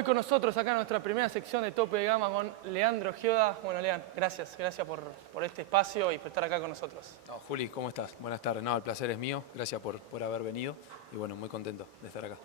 Hoy con nosotros acá en nuestra primera sección de Tope de Gama con Leandro Gioda. Bueno, Lean, gracias por este espacio y por estar acá con nosotros. No, Juli, ¿cómo estás? Buenas tardes. No, el placer es mío. Gracias por haber venido y bueno, muy contento de estar acá.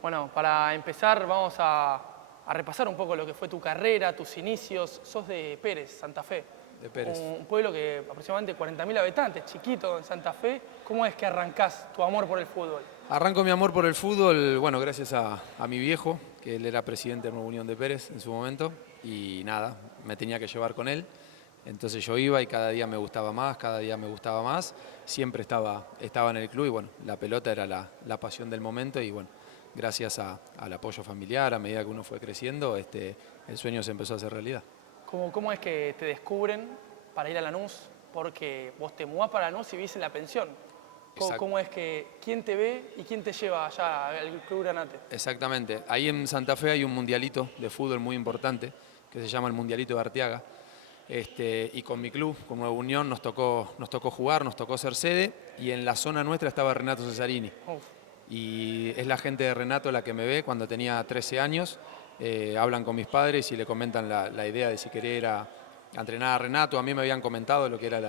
Bueno, para empezar vamos a repasar un poco lo que fue tu carrera, tus inicios. Sos de Pérez, Santa Fe. De Pérez. Un pueblo que aproximadamente 40.000 habitantes, chiquito en Santa Fe. ¿Cómo es que arrancás tu amor por el fútbol? Arranco mi amor por el fútbol, bueno, gracias a mi viejo, que él era presidente de Nueva Unión de Pérez en su momento, y nada, me tenía que llevar con él. Entonces yo iba y cada día me gustaba más, cada día me gustaba más. Siempre estaba en el club y bueno, la pelota era la pasión del momento y bueno, gracias al apoyo familiar, a medida que uno fue creciendo, el sueño se empezó a hacer realidad. ¿Cómo es que te descubren para ir a Lanús? Porque vos te mudás para Lanús y vivís en la pensión. ¿Cómo es que, quién te ve y quién te lleva allá al Club Granate? Exactamente. Ahí en Santa Fe hay un mundialito de fútbol muy importante que se llama el Mundialito de Arteaga. Y con mi club, con Nueva Unión, nos tocó jugar, nos tocó ser sede y en la zona nuestra estaba Renato Cesarini. Uf. Y es la gente de Renato la que me ve cuando tenía 13 años. Hablan con mis padres y le comentan la idea de si quería ir a entrenar a Renato. A mí me habían comentado lo que era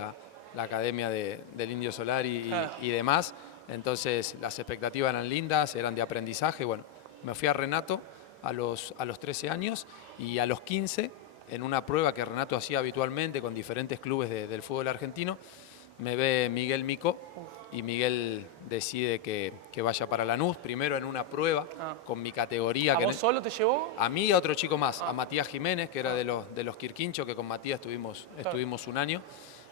la academia del Indio Solari y demás. Entonces las expectativas eran lindas, eran de aprendizaje. Bueno, me fui a Renato a los 13 años y a los 15, en una prueba que Renato hacía habitualmente con diferentes clubes del fútbol argentino, me ve Miguel Micó y Miguel decide que vaya para Lanús, primero en una prueba con mi categoría. ¿A vos solo te llevó? A mí y a otro chico más, a Matías Jiménez, que era de los Quirquinchos, que con Matías estuvimos un año.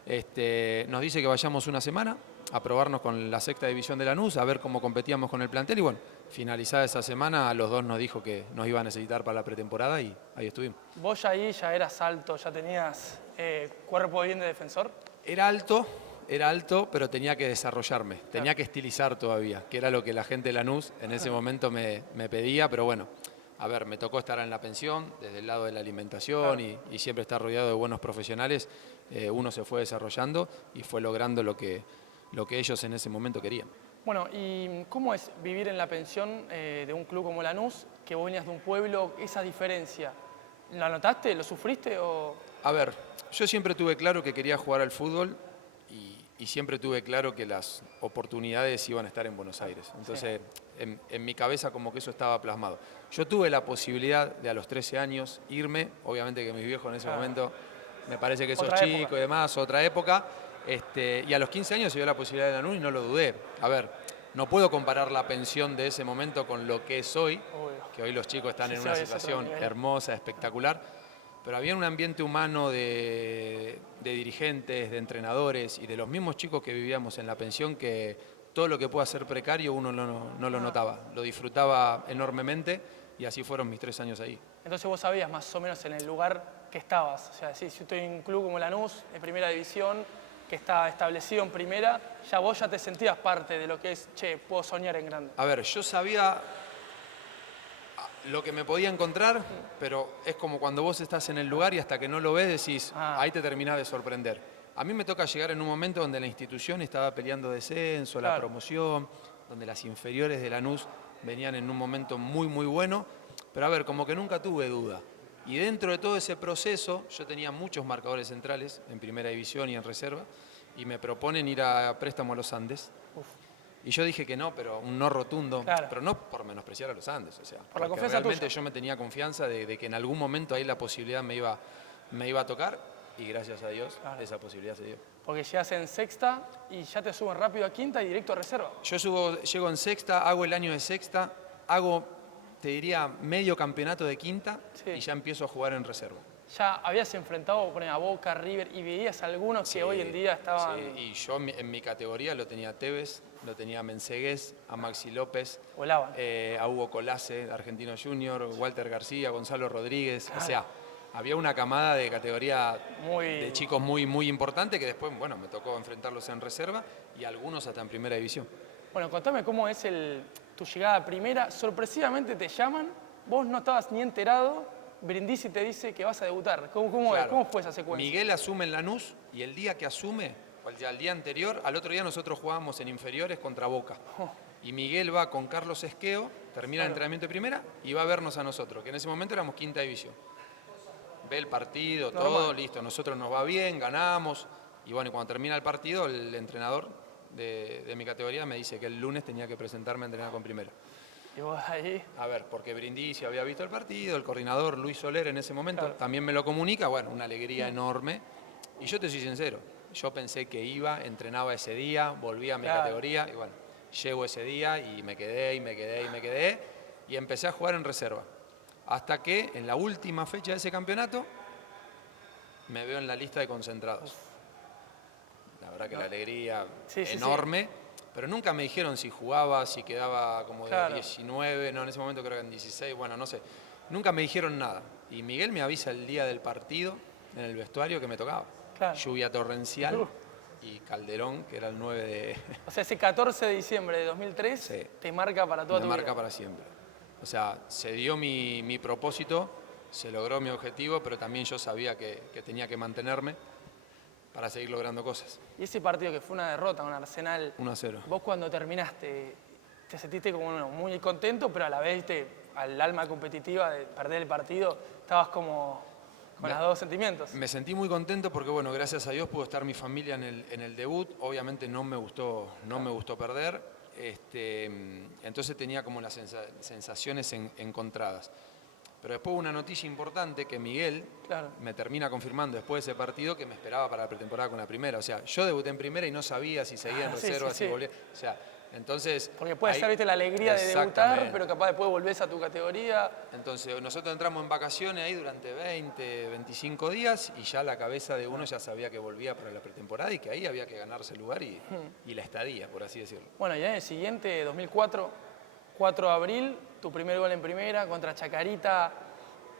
Nos dice que vayamos una semana a probarnos con la sexta división de Lanús, a ver cómo competíamos con el plantel y bueno, finalizada esa semana, a los dos nos dijo que nos iba a necesitar para la pretemporada y ahí estuvimos. ¿Vos ya ahí ya eras alto, ya tenías cuerpo bien de defensor? Era alto, pero tenía que desarrollarme, tenía que estilizar todavía, que era lo que la gente de Lanús en ese momento me pedía, pero bueno, a ver, me tocó estar en la pensión, desde el lado de la alimentación y siempre estar rodeado de buenos profesionales, uno se fue desarrollando y fue logrando lo que ellos en ese momento querían. Bueno, ¿y cómo es vivir en la pensión de un club como Lanús, que vos venías de un pueblo, esa diferencia? ¿La notaste? ¿Lo sufriste? A ver, yo siempre tuve claro que quería jugar al fútbol y siempre tuve claro que las oportunidades iban a estar en Buenos Aires. Entonces, en mi cabeza como que eso estaba plasmado. Yo tuve la posibilidad de a los 13 años irme, obviamente que mis viejos en ese momento, me parece que sos chico y demás, otra época, y a los 15 años se dio la posibilidad de Lanús y no lo dudé. A ver, no puedo comparar la pensión de ese momento con lo que es hoy, que hoy los chicos están en una situación hermosa, espectacular, pero había un ambiente humano de dirigentes, de entrenadores y de los mismos chicos que vivíamos en la pensión que todo lo que pueda ser precario uno no lo notaba, lo disfrutaba enormemente y así fueron mis 3 años ahí. Entonces vos sabías más o menos en el lugar que estabas, o sea, si yo estoy en un club como Lanús, de primera división, que está establecido en primera, vos ya te sentías parte de lo que es, puedo soñar en grande. A ver, yo sabía lo que me podía encontrar, pero es como cuando vos estás en el lugar y hasta que no lo ves decís, ahí te terminás de sorprender. A mí me toca llegar en un momento donde la institución estaba peleando descenso, la promoción, donde las inferiores de Lanús venían en un momento muy, muy bueno, pero a ver, como que nunca tuve duda. Y dentro de todo ese proceso, yo tenía muchos marcadores centrales en primera división y en reserva, y me proponen ir a préstamo a los Andes. Y yo dije que no, pero un no rotundo, pero no por menospreciar a los Andes, o sea, por la confianza realmente tuya. Yo me tenía confianza de que en algún momento ahí la posibilidad me iba a tocar y gracias a Dios esa posibilidad se dio. Porque llegas en sexta y ya te suben rápido a quinta y directo a reserva. Yo llego en sexta, hago el año de sexta, hago, te diría, medio campeonato de quinta y ya empiezo a jugar en reserva. ¿Ya habías enfrentado a Boca, River y veías algunos que hoy en día estaban...? Sí, y yo en mi categoría lo tenía a Tevez, lo tenía a Mensegués, a Maxi López, a Hugo Colase, Argentino Junior, Walter García, Gonzalo Rodríguez, o sea, había una camada de categoría de chicos muy, muy importante que después, bueno, me tocó enfrentarlos en reserva y algunos hasta en primera división. Bueno, contame cómo es tu llegada a primera, sorpresivamente te llaman, vos no estabas ni enterado, Brindisi te dice que vas a debutar. ¿Cómo fue esa secuencia? Miguel asume en Lanús y el día que asume, o el día anterior, al otro día nosotros jugábamos en inferiores contra Boca. Y Miguel va con Carlos Esqueo, termina el Claro. entrenamiento de primera y va a vernos a nosotros, que en ese momento éramos quinta división. Ve el partido, Normal. todo, listo, nosotros nos va bien, ganamos. Y bueno, y cuando termina el partido, el entrenador de mi categoría me dice que el lunes tenía que presentarme a entrenar con primera. Y vos ahí, A ver, porque Brindisi había visto el partido, el coordinador Luis Soler en ese momento Claro. también me lo comunica, bueno, una alegría enorme. Y yo te soy sincero, yo pensé que iba, entrenaba ese día, volvía a mi Claro. categoría, y bueno, llego ese día y me quedé, y empecé a jugar en reserva. Hasta que en la última fecha de ese campeonato me veo en la lista de concentrados. La verdad que la alegría Sí, sí, enorme, pero nunca me dijeron si jugaba, si quedaba como de Claro. 19, no, en ese momento creo que en 16, bueno, no sé. Nunca me dijeron nada. Y Miguel me avisa el día del partido en el vestuario que me tocaba. Claro. Lluvia torrencial y Calderón, que era el 9 de... o sea, ese 14 de diciembre de 2003 Sí. te marca para toda me tu marca vida. para siempre. O sea, se dio mi propósito, se logró mi objetivo, pero también yo sabía que tenía que mantenerme para seguir logrando cosas. Y ese partido que fue una derrota con Arsenal, 1-0. vos cuando terminaste, te sentiste como muy contento, pero a la vez al alma competitiva de perder el partido, estabas como con los dos sentimientos. Me sentí muy contento porque, bueno, gracias a Dios pudo estar mi familia en el debut. Obviamente no me gustó perder. Entonces tenía como las sensaciones encontradas. Pero después hubo una noticia importante que Miguel Claro. me termina confirmando después de ese partido que me esperaba para la pretemporada con la primera. O sea, yo debuté en primera y no sabía si seguía en Sí, reserva, sí, si sí. volvía. O sea, entonces... Porque puede ahí- ser, viste, la alegría de debutar, Exactamente. pero capaz después volvés a tu categoría. Entonces nosotros entramos en vacaciones ahí durante 20, 25 días y ya la cabeza de uno ya sabía que volvía para la pretemporada y que ahí había que ganarse el lugar y la estadía, por así decirlo. Bueno, y en el siguiente, 2004, 4 de abril, tu primer gol en primera contra Chacarita,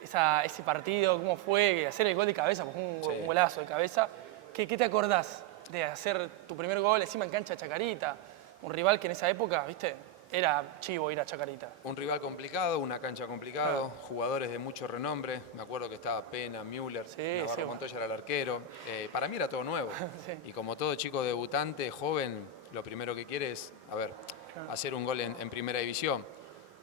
ese partido, ¿cómo fue? Hacer el gol de cabeza, pues un Sí. golazo de cabeza. ¿Qué te acordás de hacer tu primer gol encima en cancha de Chacarita? Un rival que en esa época, viste, era chivo ir a Chacarita. Un rival complicado, una cancha complicada, jugadores de mucho renombre. Me acuerdo que estaba Pena, Müller, Sí, Navarro sí. Montoya era el arquero. Para mí era todo nuevo. Sí. Y como todo chico debutante, joven, lo primero que quiere es, hacer un gol en primera división.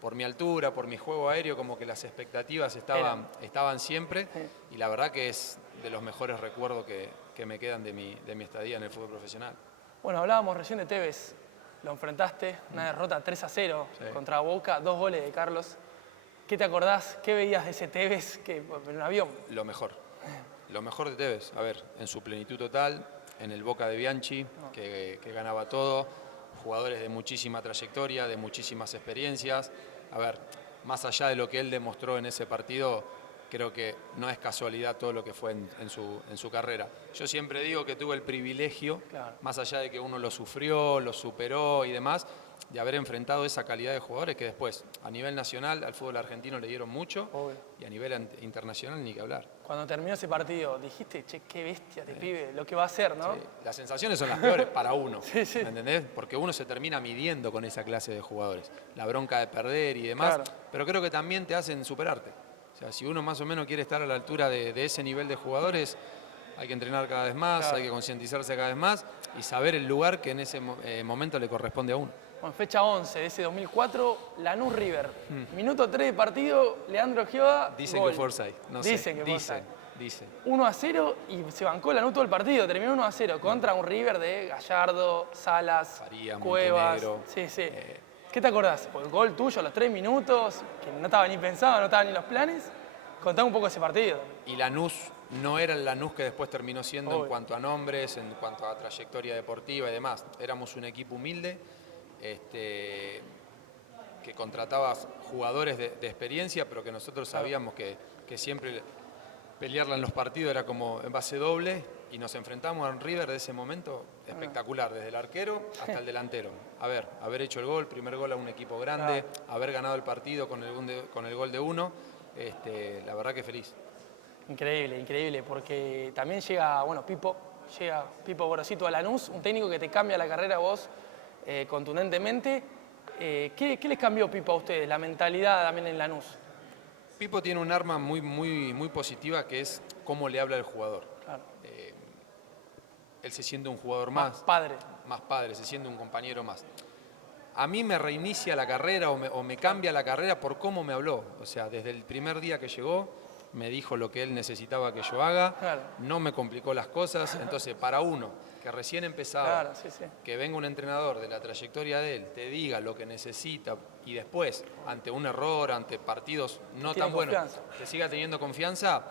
Por mi altura, por mi juego aéreo, como que las expectativas estaban siempre. Y la verdad que es de los mejores recuerdos que me quedan de mi estadía en el fútbol profesional. Bueno, hablábamos recién de Tevez. Lo enfrentaste, una derrota 3-0 Sí. contra Boca, 2 goles de Carlos. ¿Qué te acordás? ¿Qué veías de ese Tevez en un avión? Lo mejor. Lo mejor de Tevez, a ver, en su plenitud total, en el Boca de Bianchi, que ganaba todo, jugadores de muchísima trayectoria, de muchísimas experiencias. A ver, más allá de lo que él demostró en ese partido, creo que no es casualidad todo lo que fue en su carrera. Yo siempre digo que tuve el privilegio, Claro. más allá de que uno lo sufrió, lo superó y demás, de haber enfrentado esa calidad de jugadores que después, a nivel nacional, al fútbol argentino le dieron mucho, Obvio. y a nivel internacional ni que hablar. Cuando terminó ese partido, dijiste, che, qué bestia este pibe, lo que va a hacer, ¿no? Sí, las sensaciones son las peores para uno, Sí, sí. ¿me entendés? Porque uno se termina midiendo con esa clase de jugadores, la bronca de perder y demás, Claro. pero creo que también te hacen superarte. O sea, si uno más o menos quiere estar a la altura de ese nivel de jugadores, hay que entrenar cada vez más, Claro. hay que concientizarse cada vez más y saber el lugar que en ese momento le corresponde a uno. Bueno, fecha 11 de ese 2004, Lanús River. Minuto 3 de partido, Leandro Gioda, Dicen gol. que fue offside, no sé. Dicen que fue offside. Dicen. 1-0 y se bancó Lanús todo el partido, terminó 1-0 contra un River de Gallardo, Salas, Faría, Cuevas. Montenegro, Sí, sí. ¿Qué te acordás? Por el gol tuyo a los 3 minutos, que no estaba ni pensado, no estaba ni en los planes. Contame un poco ese partido. Y Lanús no era el Lanús que después terminó siendo Obvio. en cuanto a nombres, en cuanto a trayectoria deportiva y demás. Éramos un equipo humilde que contrataba jugadores de experiencia, pero que nosotros sabíamos que siempre pelearla en los partidos era como en base doble y nos enfrentamos a un River de ese momento espectacular, desde el arquero hasta el delantero. Haber hecho el gol, primer gol a un equipo grande, haber ganado el partido con el gol de uno, la verdad que feliz. Increíble, increíble, porque también llega Pipo Gorosito a Lanús, un técnico que te cambia la carrera a vos contundentemente. ¿Qué les cambió Pipo a ustedes? La mentalidad también en Lanús. Pipo tiene un arma muy positiva que es cómo le habla al jugador. Claro. Él se siente un jugador Más padre. más padre, se siente un compañero más. a mí me reinicia la carrera o me cambia la carrera por cómo me habló. O sea, desde el primer día que llegó, me dijo lo que él necesitaba que yo haga, Claro. no me complicó las cosas. Entonces, para uno que recién empezaba, Claro, sí, sí. que venga un entrenador de la trayectoria de él, te diga lo que necesita y después, ante un error, ante partidos no Tiene tan buenos, confianza. te siga teniendo confianza,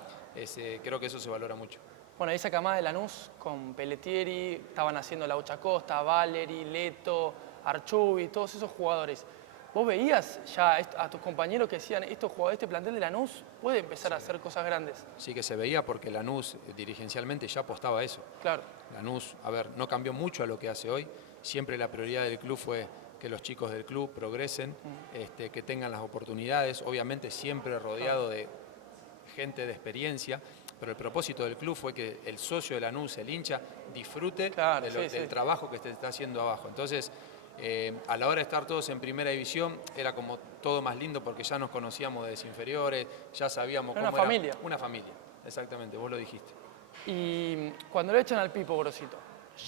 creo que eso se valora mucho. Bueno, esa camada de Lanús con Pelletieri, estaban haciendo Laucha Costa, Valeri, Leto, Archubi, todos esos jugadores. ¿Vos veías ya a tus compañeros que decían, estos jugadores, este plantel de Lanús puede empezar a hacer cosas grandes? Sí que se veía porque Lanús dirigencialmente ya apostaba a eso. Claro. Lanús, a ver, no cambió mucho a lo que hace hoy. Siempre la prioridad del club fue que los chicos del club progresen, que tengan las oportunidades, obviamente siempre rodeado de gente de experiencia, pero el propósito del club fue que el socio de Lanús, el hincha, disfrute Claro, del trabajo que se está haciendo abajo. Entonces, a la hora de estar todos en primera división, era como todo más lindo porque ya nos conocíamos de inferiores, ya sabíamos Era cómo una familia. era. Una familia, exactamente, vos lo dijiste. Y cuando le echan al Pipo Grosito,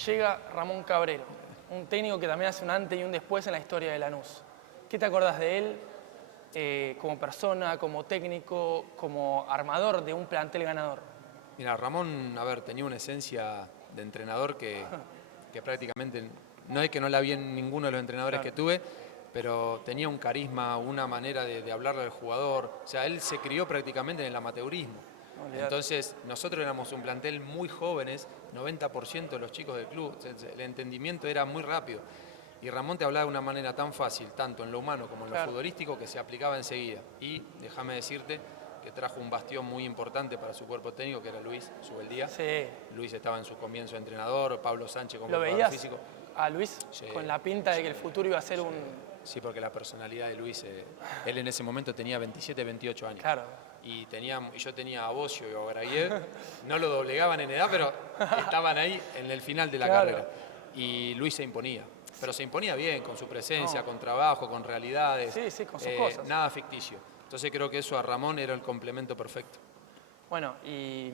llega Ramón Cabrero, un técnico que también hace un antes y un después en la historia de Lanús. ¿Qué te acordás de él como persona, como técnico, como armador de un plantel ganador? Mira, Ramón, a ver, tenía una esencia de entrenador que prácticamente, no es que no la vi en ninguno de los entrenadores que tuve, pero tenía un carisma, una manera de hablarle al jugador. O sea, él se crió prácticamente en el amateurismo. Entonces, nosotros éramos un plantel muy jóvenes, 90% de los chicos del club, el entendimiento era muy rápido. Y Ramón te hablaba de una manera tan fácil, tanto en lo humano como en lo futbolístico, que se aplicaba enseguida. Y déjame decirte que trajo un bastión muy importante para su cuerpo técnico, que era Luis Subeldía. Sí. Luis estaba en su comienzo de entrenador, Pablo Sánchez como ¿Lo preparador veías físico. a Luis con la pinta de que el futuro iba a ser un... Sí, porque la personalidad de Luis, él en ese momento tenía 27, 28 años. Claro. Y yo tenía a Bocio y a Ograyev, no lo doblegaban en edad, pero estaban ahí en el final de la carrera. Y Luis se imponía, pero se imponía bien, con su presencia, con trabajo, con realidades. Sí, sí, con sus cosas. Nada ficticio. Entonces creo que eso a Ramón era el complemento perfecto. Bueno, y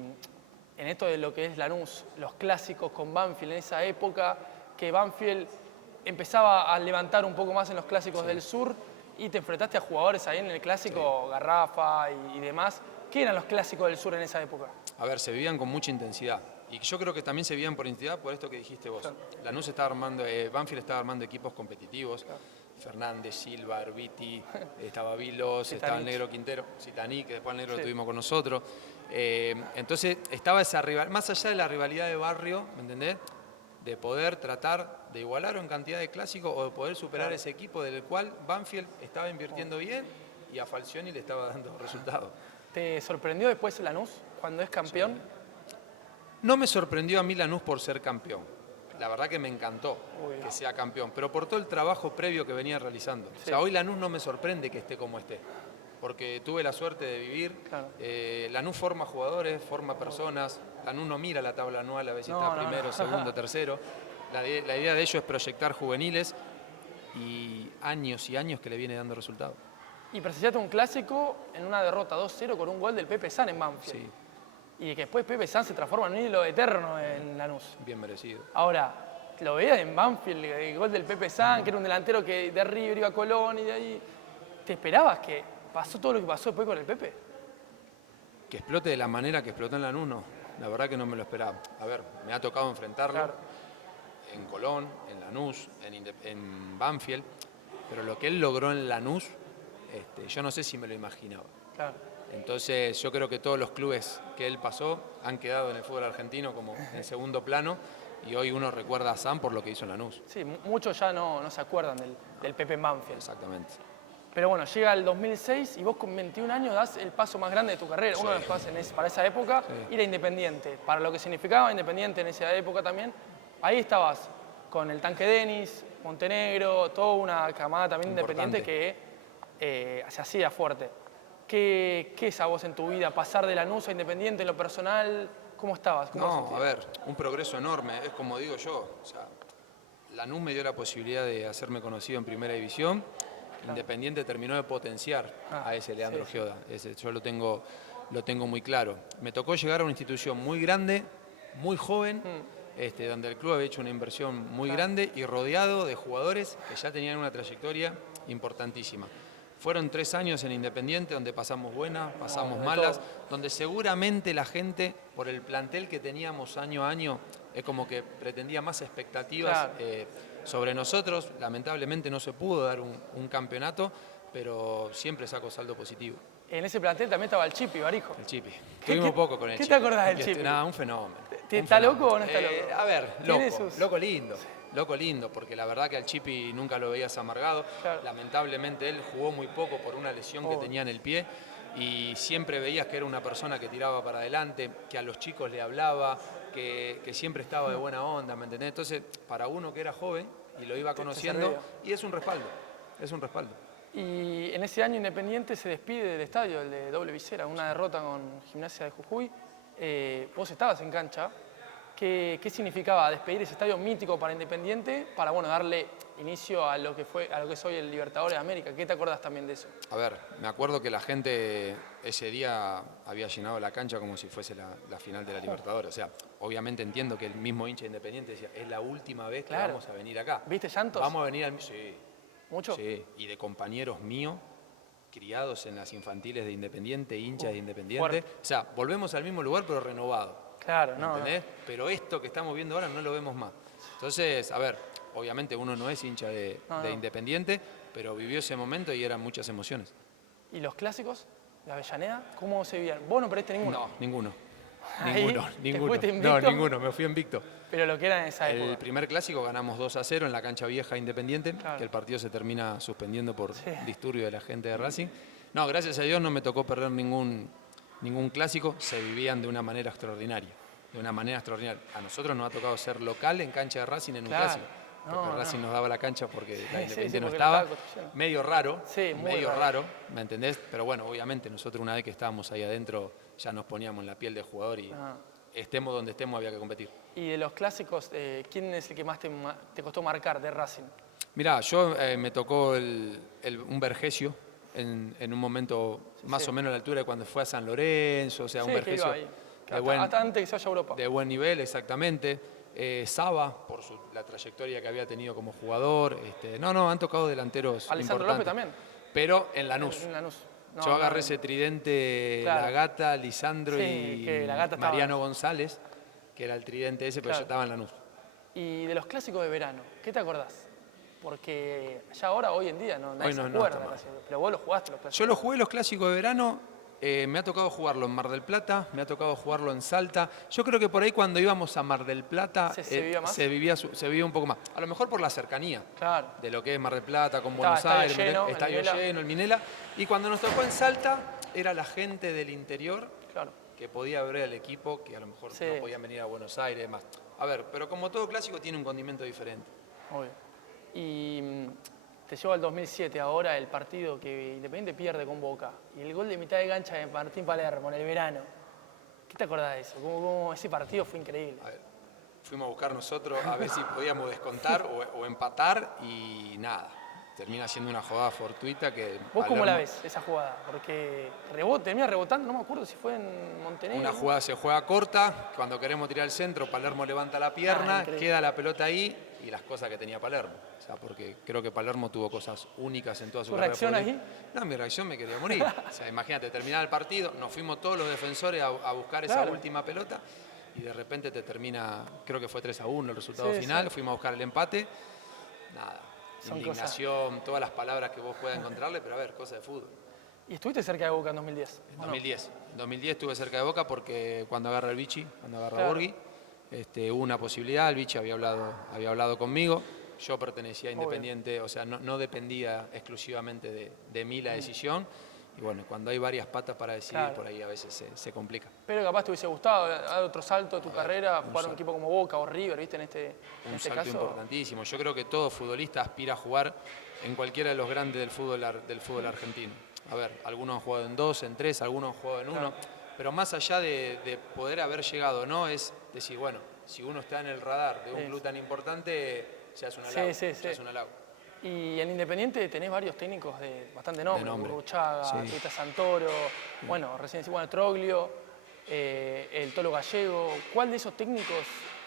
en esto de lo que es Lanús, los clásicos con Banfield en esa época, que Banfield empezaba a levantar un poco más en los clásicos del sur y te enfrentaste a jugadores ahí en el clásico, Garrafa y demás. ¿Qué eran los clásicos del sur en esa época? A ver, se vivían con mucha intensidad. Y yo creo que también se vivían por intensidad por esto que dijiste vos. Claro. Lanús estaba armando, Banfield estaba armando equipos competitivos. Claro. Fernández, Silva, Arbiti, estaba Vilos, estaba el Negro Quintero, Citaní, que después el Negro lo tuvimos con nosotros. Entonces estaba esa rivalidad, más allá de la rivalidad de barrio, ¿me entendés? De poder tratar de igualar en cantidad de clásicos o de poder superar ese equipo del cual Banfield estaba invirtiendo bien y a Falcioni le estaba dando resultados. ¿Te sorprendió después Lanús cuando es campeón? Sí. No me sorprendió a mí Lanús por ser campeón. La verdad que me encantó que sea campeón, pero por todo el trabajo previo que venía realizando. Sí. O sea, hoy Lanús no me sorprende que esté como esté, porque tuve la suerte de vivir. Claro. Lanús forma jugadores, forma personas. Lanús no mira la tabla anual a ver si está primero, segundo, tercero. La idea de ello es proyectar juveniles y años que le viene dando resultados. Y presenciaste un clásico en una derrota 2-0 con un gol del Pepe San en Banfield. Sí. Y que después Pepe San se transforma en un hilo eterno en Lanús. Bien merecido. Ahora, lo veías en Banfield, el gol del Pepe San, que era un delantero que de River iba a Colón y de ahí. ¿Te esperabas que pasó todo lo que pasó después con el Pepe? Que explote de la manera que explotó en Lanús, no. La verdad que no me lo esperaba. A ver, me ha tocado enfrentarlo en Colón, en Lanús, en Banfield, pero lo que él logró en Lanús, yo no sé si me lo imaginaba. Claro. Entonces yo creo que todos los clubes que él pasó han quedado en el fútbol argentino como en segundo plano y hoy uno recuerda a Sam por lo que hizo en Lanús. Sí, muchos ya no se acuerdan del Pepe en Banfield. Exactamente. Pero bueno, llega el 2006 y vos con 21 años das el paso más grande de tu carrera. Uno de los pasos para esa época, ir a Independiente. Para lo que significaba Independiente en esa época también, ahí estabas con el Tanque Denis, Montenegro, toda una camada también Independiente que se hacía fuerte. ¿Qué es a vos en tu vida? ¿Pasar de Lanús a Independiente en lo personal? ¿Cómo estabas? No, a ver, un progreso enorme, es como digo yo. O sea, Lanús me dio la posibilidad de hacerme conocido en Primera División. Independiente terminó de potenciar a ese Leandro Gioda. Yo lo tengo muy claro. Me tocó llegar a una institución muy grande, muy joven, donde el club había hecho una inversión muy grande y rodeado de jugadores que ya tenían una trayectoria importantísima. Fueron 3 años en Independiente donde pasamos buenas, pasamos malas, donde seguramente la gente, por el plantel que teníamos año a año, es como que pretendía más expectativas sobre nosotros. Lamentablemente no se pudo dar un campeonato, pero siempre saco saldo positivo. En ese plantel también estaba el Chipi, Barijo. El Chipi. Tuvimos poco con el Chipi. ¿Qué te acordás del Chipi? Nada, un fenómeno. ¿Está loco o no está loco? A ver, loco lindo. Loco lindo, porque la verdad que al Chipi nunca lo veías amargado. Claro. Lamentablemente él jugó muy poco por una lesión que tenía en el pie y siempre veías que era una persona que tiraba para adelante, que a los chicos le hablaba, que siempre estaba de buena onda, ¿me entendés? Entonces, para uno que era joven y lo iba conociendo, y es un respaldo, Y en ese año Independiente se despide del estadio, el de doble visera, una derrota con Gimnasia de Jujuy. Vos estabas en cancha. ¿Qué significaba despedir ese estadio mítico para Independiente para darle inicio a lo que es hoy el Libertadores de América? ¿Qué te acordás también de eso? A ver, me acuerdo que la gente ese día había llenado la cancha como si fuese la final de la Libertadores. O sea, obviamente entiendo que el mismo hincha Independiente decía, es la última vez que vamos a venir acá. ¿Viste llantos? Vamos a venir al... Sí. ¿Mucho? Sí, y de compañeros míos, criados en las infantiles de Independiente, hinchas de Independiente. Fuerte. O sea, volvemos al mismo lugar pero renovado. Claro, no. ¿Entendés? Pero esto que estamos viendo ahora no lo vemos más. Entonces, a ver, obviamente uno no es hincha de Independiente, pero vivió ese momento y eran muchas emociones. ¿Y los clásicos de Avellaneda? ¿Cómo se vivían? ¿Vos no perdiste ninguno? No, ninguno. Ahí, Ninguno. ¿te fuiste invicto? No, ninguno, me fui invicto. Pero lo que era en esa época. El primer clásico ganamos 2-0 en la cancha vieja Independiente, que el partido se termina suspendiendo por disturbio de la gente de Racing. No, gracias a Dios no me tocó perder ningún clásico, se vivían de una manera extraordinaria. A nosotros nos ha tocado ser local en cancha de Racing en un clásico. Porque Racing nos daba la cancha porque la Independiente no estaba. Medio raro, raro, ¿me entendés? Pero bueno, obviamente nosotros una vez que estábamos ahí adentro ya nos poníamos en la piel del jugador y estemos donde estemos había que competir. Y de los clásicos, ¿quién es el que más te costó marcar de Racing? Mirá, yo me tocó un Vergesio en un momento más o menos a la altura de cuando fue a San Lorenzo, o sea, un Vergesio hasta antes que se vaya a Europa. De buen nivel, exactamente. Saba, por la trayectoria que había tenido como jugador. Han tocado delanteros Alessandro importantes. López también. Pero en Lanús. Yo agarré ese tridente, La Gata, Lisandro y Mariano González, que era el tridente ese, pero yo estaba en Lanús. Y de los clásicos de verano, ¿qué te acordás? Porque ya ahora, hoy en día, nadie se acuerda. Pero vos los jugaste los clásicos. Yo los jugué los clásicos de verano. Me ha tocado jugarlo en Mar del Plata, me ha tocado jugarlo en Salta. Yo creo que por ahí cuando íbamos a Mar del Plata se vivía un poco más. A lo mejor por la cercanía de lo que es Mar del Plata con Buenos Aires, estadio lleno, el Minela. Y cuando nos tocó en Salta, era la gente del interior que podía ver al equipo, que a lo mejor no podían venir a Buenos Aires. Más. A ver, pero como todo clásico tiene un condimento diferente. Obvio. Y te llevo al 2007 ahora, el partido que Independiente pierde con Boca. Y el gol de mitad de cancha de Martín Palermo en el verano. ¿Qué te acordás de eso? ¿Cómo ese partido fue increíble? A ver, fuimos a buscar nosotros a ver si podíamos descontar o empatar y nada. Termina siendo una jugada fortuita que... ¿Vos cómo la ves, esa jugada? Porque termina rebotando, no me acuerdo si fue en Montenegro. Una jugada se juega corta, cuando queremos tirar el centro, Palermo levanta la pierna, queda la pelota ahí y las cosas que tenía Palermo. O sea, porque creo que Palermo tuvo cosas únicas en toda su carrera. ¿Tu reacción ahí? No, mi reacción me quería morir. O sea, imagínate, terminar el partido, nos fuimos todos los defensores a buscar esa última pelota y de repente te termina, creo que fue 3-1 el resultado final, fuimos a buscar el empate, nada. Son indignación, todas las palabras que vos puedas encontrarle, pero a ver, cosas de fútbol. ¿Y estuviste cerca de Boca en 2010? En 2010. En 2010 estuve cerca de Boca porque cuando agarra el Vichy, cuando agarra Borghi, hubo una posibilidad, el Vichy había hablado conmigo, yo pertenecía a Independiente, o sea, no dependía exclusivamente de mí la decisión. Y bueno, cuando hay varias patas para decidir, por ahí a veces se complica. Pero capaz te hubiese gustado dar otro salto de tu carrera, jugar un equipo como Boca o River, ¿viste? En este salto caso. Importantísimo. Yo creo que todo futbolista aspira a jugar en cualquiera de los grandes del fútbol argentino. A ver, algunos han jugado en 2, en 3, algunos han jugado en 1. Pero más allá de poder haber llegado, ¿no? Es decir, bueno, si uno está en el radar de un club tan importante, se hace un halago. Se hace un halago. Y en Independiente tenés varios técnicos de bastante nombre, Burruchaga, Tuita Santoro, recién decís, Troglio, el Tolo Gallego. ¿Cuál de esos técnicos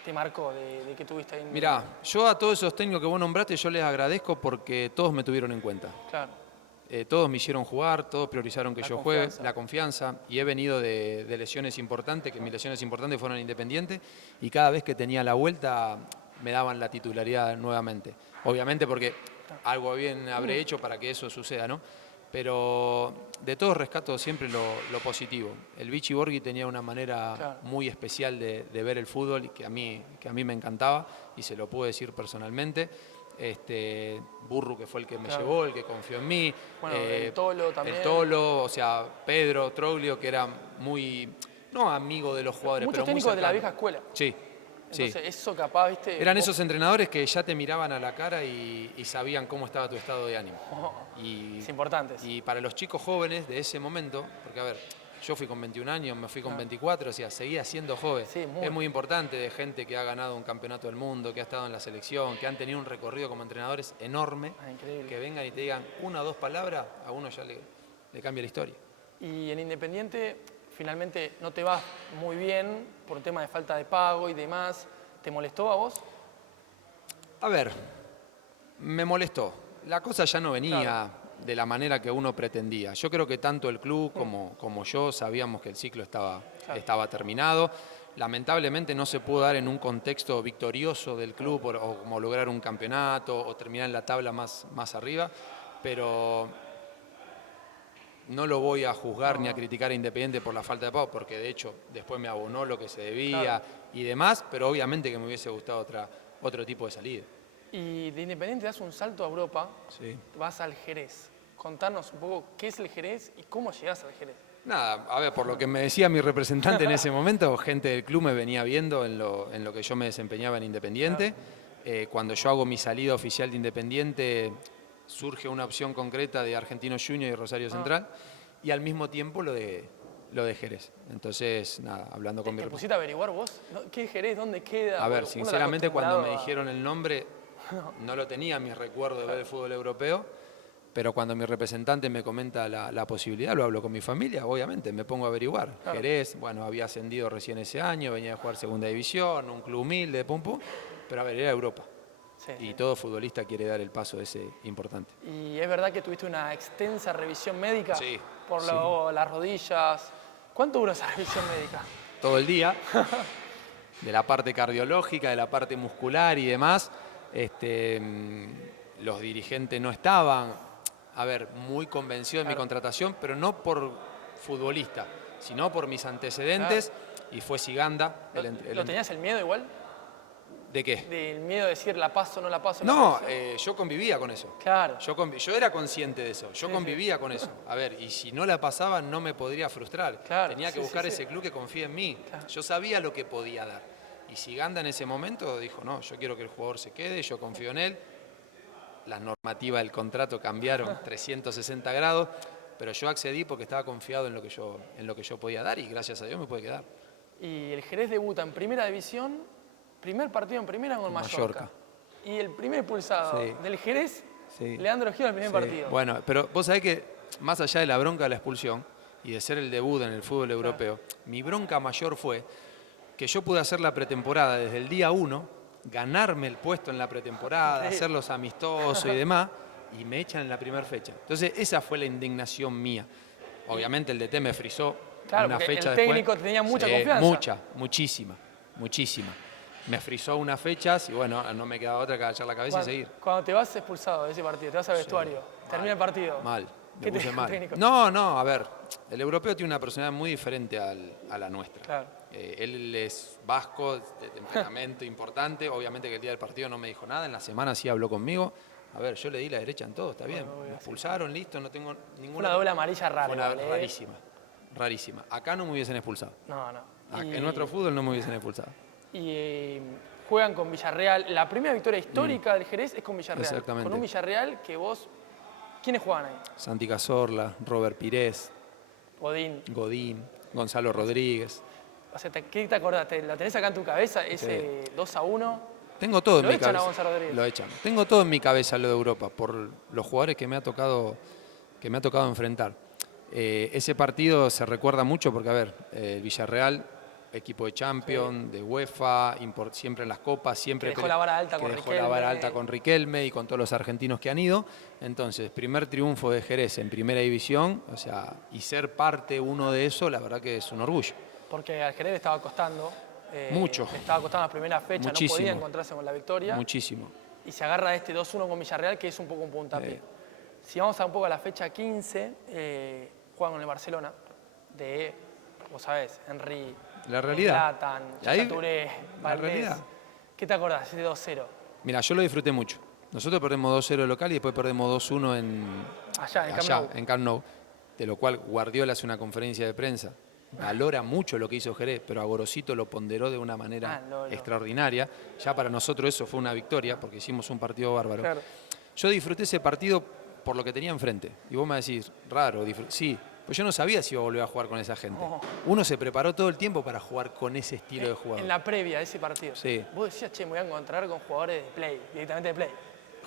te marcó de que tuviste ahí? Mirá, yo a todos esos técnicos que vos nombraste, yo les agradezco porque todos me tuvieron en cuenta. Claro. Todos me hicieron jugar, todos priorizaron que La yo confianza. juegue, la confianza, y he venido de lesiones importantes, que mis lesiones importantes fueron Independiente, y cada vez que tenía la vuelta me daban la titularidad nuevamente. Obviamente porque algo bien habré hecho para que eso suceda, ¿no? Pero de todos rescato siempre lo positivo. El Vichy Borghi tenía una manera Claro. muy especial de ver el fútbol y que a mí me encantaba, y se lo puedo decir personalmente. Burru, que fue el que me Claro. llevó, el que confió en mí. Bueno, el Tolo también. El Tolo, o sea, Pedro, Troglio, que era muy, no amigo de los jugadores, Muchos pero muy técnicos de la cercano. vieja escuela. Sí, sí. Entonces, eso capaz, ¿viste? Eran vos- esos entrenadores que ya te miraban a la cara y sabían cómo estaba tu estado de ánimo. Y, Es importante. Sí. y para los chicos jóvenes de ese momento, porque a ver, yo fui con 21 años, me fui con 24, o sea, seguía siendo joven. Sí, Es muy importante de gente que ha ganado un campeonato del mundo, que ha estado en la selección, que han tenido un recorrido como entrenadores enorme, Increíble. que vengan y te digan una o dos palabras, a uno ya le cambia la historia. Y en Independiente, finalmente no te vas muy bien por un tema de falta de pago y demás. ¿Te molestó a vos? A ver, me molestó. La cosa ya no venía Claro. de la manera que uno pretendía. Yo creo que tanto el club como yo sabíamos que el ciclo estaba terminado. Lamentablemente no se pudo dar en un contexto victorioso del club o como lograr un campeonato o terminar en la tabla más arriba, pero no lo voy a juzgar ni a criticar a Independiente por la falta de pago, porque de hecho después me abonó lo que se debía Claro. y demás, pero obviamente que me hubiese gustado otro tipo de salida. Y de Independiente das un salto a Europa, Sí. vas al Jerez. Contanos un poco qué es el Jerez y cómo llegás al Jerez. Nada, a ver, por lo que me decía mi representante en ese momento, gente del club me venía viendo en lo que yo me desempeñaba en Independiente. Cuando yo hago mi salida oficial de Independiente, surge una opción concreta de Argentino Junior y Rosario Central, y al mismo tiempo lo de Jerez. Entonces, nada, hablando con mi ¿Te representante. pusiste a averiguar vos? ¿Qué es Jerez? ¿Dónde queda? A ver, Uno está sinceramente cuando me acostumbrado a- dijeron el nombre, no lo tenía en mis recuerdos de ver el fútbol europeo, pero cuando mi representante me comenta la posibilidad, lo hablo con mi familia, obviamente, me pongo a averiguar. Claro. Jerez, bueno, había ascendido recién ese año, venía a jugar segunda división, un club humilde, pum pum, pero a ver, era Europa. Sí, Y sí. todo futbolista quiere dar el paso ese importante. ¿Y es verdad que tuviste una extensa revisión médica? Sí, Por sí. las rodillas. ¿Cuánto duró esa revisión médica? Todo el día, de la parte cardiológica, de la parte muscular y demás. Los dirigentes no estaban, a ver, muy convencidos de mi contratación, pero no por futbolista, sino por mis antecedentes, y fue Siganda. ¿Lo tenías el miedo igual? ¿De qué? ¿Del miedo de decir la paso, no la paso? No, la paso? yo convivía con eso. Claro. Yo era consciente de eso, yo convivía con eso. A ver, y si no la pasaba no me podría frustrar. Claro, Tenía que sí, buscar sí, ese sí. club que confíe en mí. Claro. Yo sabía lo que podía dar. Y Siganda en ese momento dijo, no, yo quiero que el jugador se quede, yo confío en él. Las normativas del contrato cambiaron 360 grados, pero yo accedí porque estaba confiado en lo que yo podía dar, y gracias a Dios me puede quedar. Y el Jerez debuta en primera división, primer partido en primera con Mallorca. Mallorca. Y el primer expulsado Sí. del Jerez, Sí. Leandro Gil, el primer Sí. partido. Bueno, pero vos sabés que más allá de la bronca de la expulsión y de ser el debut en el fútbol europeo, mi bronca mayor fue que yo pude hacer la pretemporada desde el día 1, ganarme el puesto en la pretemporada, Increíble. hacer los amistosos y demás, y me echan en la primera fecha. Entonces esa fue la indignación mía. Obviamente el DT me frizó Claro, una porque fecha el después. técnico tenía mucha Sí, confianza. muchísima. Me frizó unas fechas y bueno, no me quedaba otra que agachar la cabeza y seguir. Cuando te vas expulsado de ese partido, te vas al vestuario, termina el partido. Mal, ¿Qué me te puse dijo el mal. técnico? No, a ver, el europeo tiene una personalidad muy diferente a la nuestra. Claro. Él es vasco, de temperamento importante, obviamente que el día del partido no me dijo nada, en la semana sí habló conmigo. A ver, yo le di la derecha en todo, está bien. Me expulsaron, listo, no tengo ninguna... Una doble amarilla rara. Fue una igual, ¿eh? rarísima. Acá no me hubiesen expulsado. No. En nuestro fútbol no me hubiesen expulsado. Y juegan con Villarreal. La primera victoria histórica del Jerez es con Villarreal. Exactamente. Con un Villarreal que vos... ¿Quiénes juegan ahí? Santi Cazorla, Robert Pires, Godín. Godín, Gonzalo Rodríguez. O sea, ¿qué te acordás? ¿Lo tenés acá en tu cabeza? Ese 2-1. Tengo todo en Lo mi echan a cabeza. Gonzalo Rodríguez. Lo echan. Tengo todo en mi cabeza lo de Europa por los jugadores que me ha tocado enfrentar. Ese partido se recuerda mucho porque, a ver, el Villarreal equipo de Champions, de UEFA, siempre en las copas, siempre que dejó la vara alta que con dejó Riquelme. la vara alta con Riquelme y con todos los argentinos que han ido. Entonces, primer triunfo de Jerez en primera división, o sea, y ser parte uno de eso, la verdad que es un orgullo. Porque al Jerez le estaba costando. Mucho. Le estaba costando la primera fecha, Muchísimo. no podía encontrarse con la victoria. Muchísimo. Y se agarra este 2-1 con Villarreal, que es un poco un puntapié. Si vamos a un poco a la fecha 15, juegan con el Barcelona, de, vos sabés, Henry, La realidad. Zlatan, Ahí, Yaya Touré, la Valdés. realidad. ¿Qué te acordás de 2-0? Mira, yo lo disfruté mucho. Nosotros perdemos 2-0 de local y después perdemos 2-1 Allá, en Camp Nou. en Camp Nou, de lo cual Guardiola hace una conferencia de prensa. Valora mucho lo que hizo Jerez, pero a Gorosito lo ponderó de una manera extraordinaria. Ya para nosotros eso fue una victoria, porque hicimos un partido bárbaro. Claro. Yo disfruté ese partido por lo que tenía enfrente. Y vos me decís, raro, sí, pues yo no sabía si iba a volver a jugar con esa gente. Oh. Uno se preparó todo el tiempo para jugar con ese estilo de jugador. En la previa de ese partido. Sí. Vos decías, che, me voy a encontrar con jugadores de play, directamente de play.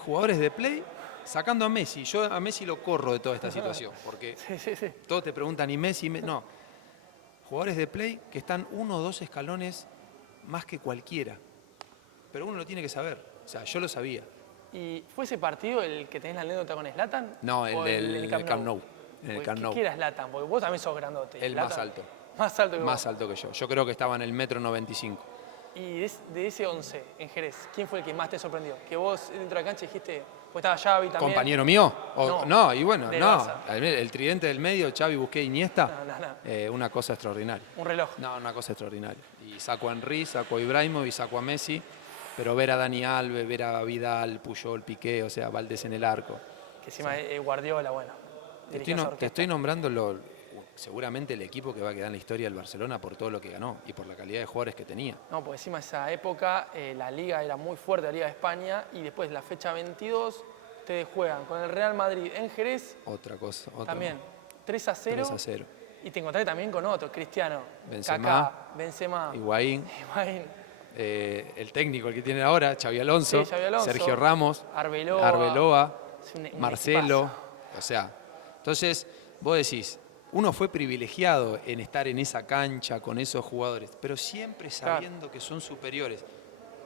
Jugadores de play sacando a Messi. Yo a Messi lo corro de toda esta situación, porque Sí. todos te preguntan, ¿y Messi? No. Jugadores de play que están 1 o 2 escalones más que cualquiera. Pero uno lo tiene que saber. O sea, yo lo sabía. ¿Y fue ese partido el que tenés la anécdota con Zlatan? No, ¿O el Camp Nou. En el Camp Nou. ¿Qué era Zlatan? Porque vos también sos grandote. El más alto. Más alto que Más vos. alto que yo. Yo creo que estaba en el 1,95 m. Y de ese 11 en Jerez, ¿quién fue el que más te sorprendió? Que vos dentro de la cancha dijiste, pues estaba Xavi también. ¿Compañero mío? No, y bueno, del no. Barça. El tridente del medio, Xavi, Busquets, Iniesta, No. una cosa extraordinaria. Un reloj. No, una cosa extraordinaria. Y saco a Henry, saco a Ibrahimovic, saco a Messi, pero ver a Dani Alves, ver a Vidal, Puyol, Piqué, o sea, Valdés en el arco. Que encima Guardiola, bueno. Te estoy nombrando seguramente el equipo que va a quedar en la historia del Barcelona por todo lo que ganó y por la calidad de jugadores que tenía. No, porque encima de esa época la Liga era muy fuerte, la Liga de España, y después la fecha 22 ustedes juegan con el Real Madrid en Jerez. Otra cosa. También 3-0. 3-0. Y te encontré también con otros, Cristiano, Benzema, Kaká, Benzema, Higuaín. Higuaín, El técnico, el que tiene ahora, Xavi Alonso, Sí, Xavi Alonso, Sergio Ramos, Arbeloa. Es un Marcelo. equipazo. O sea, entonces vos decís, uno fue privilegiado en estar en esa cancha con esos jugadores, pero siempre sabiendo que son superiores.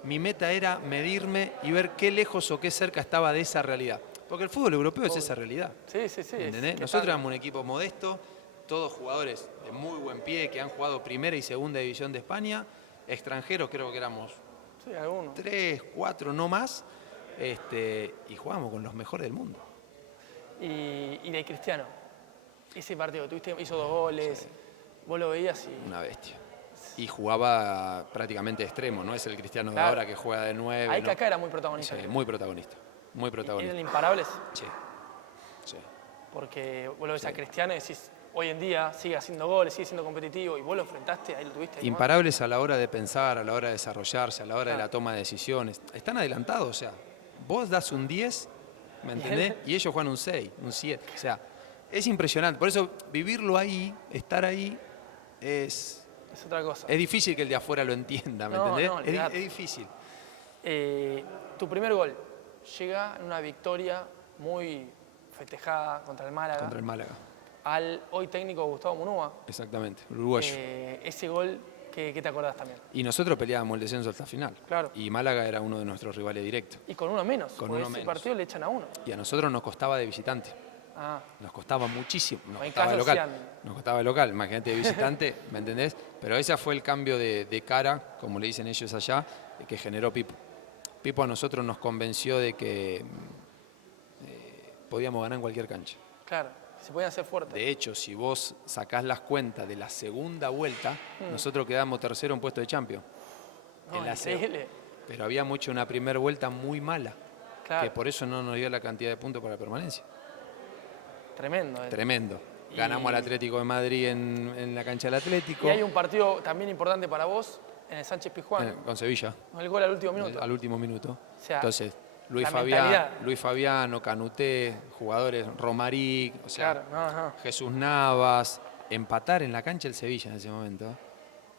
Mi meta era medirme y ver qué lejos o qué cerca estaba de esa realidad. Porque el fútbol europeo es esa realidad. Sí. ¿Entendés? Nosotros éramos un equipo modesto, todos jugadores de muy buen pie que han jugado primera y segunda división de España, extranjeros creo que éramos Sí, algunos. 3, 4, no más, y jugábamos con los mejores del mundo. Y de Cristiano, ese partido, hizo 2 goles, vos lo veías y... Una bestia. Y jugaba prácticamente de extremo, no es el Cristiano de Claro. ahora que juega de 9. Ahí no. Kaká era muy protagonista. Sí, muy protagonista. Muy protagonista. ¿Eran imparables? Sí. Sí. Porque vos lo ves a Cristiano y decís, hoy en día sigue haciendo goles, sigue siendo competitivo, y vos lo enfrentaste, ahí lo tuviste. Ahí Imparables a la hora de pensar, a la hora de desarrollarse, a la hora de Claro. la toma de decisiones. Están adelantados, o sea, vos das un 10, ¿me entendés? Y ellos juegan un 6, un 7. O sea, es impresionante. Por eso vivirlo ahí, estar ahí, es otra cosa. difícil que el de afuera lo entienda, ¿me No, entendés? no, Es olvidate. difícil. Tu primer gol llega en una victoria muy festejada contra el Málaga, Contra el Málaga, al hoy técnico Gustavo Munúa. exactamente, uruguayo. Ese gol, ¿qué te acordás también? Y nosotros peleábamos el descenso hasta final. Claro. Y Málaga era uno de nuestros rivales directos. Y con uno menos, Con porque uno ese menos. partido le echan a uno. Y a nosotros nos costaba de visitante. Ah, Nos costaba muchísimo. Nos en costaba de casa local. hacían- Nos costaba de local. Imagínate de visitante, ¿me entendés? Pero ese fue el cambio de cara, como le dicen ellos allá, que generó Pipo. Pipo a nosotros nos convenció de que podíamos ganar en cualquier cancha. claro, se podían hacer fuertes. De hecho, si vos sacás las cuentas de la segunda vuelta, nosotros quedamos tercero en puesto de Champions. No, en la increíble. Pero habíamos hecho una primera vuelta muy mala, Claro, que por eso no nos dio la cantidad de puntos para la permanencia. tremendo. Tremendo. Y- Ganamos al Atlético de Madrid en la cancha del Atlético, Y hay un partido también importante para vos, en el Sánchez Pizjuán, con Sevilla, con el gol al último minuto. al último minuto. O sea, Entonces, la mentalidad. Luis Fabiano, Canuté, jugadores, Romaric, o sea, Claro, no. Jesús Navas, empatar en la cancha del Sevilla en ese momento.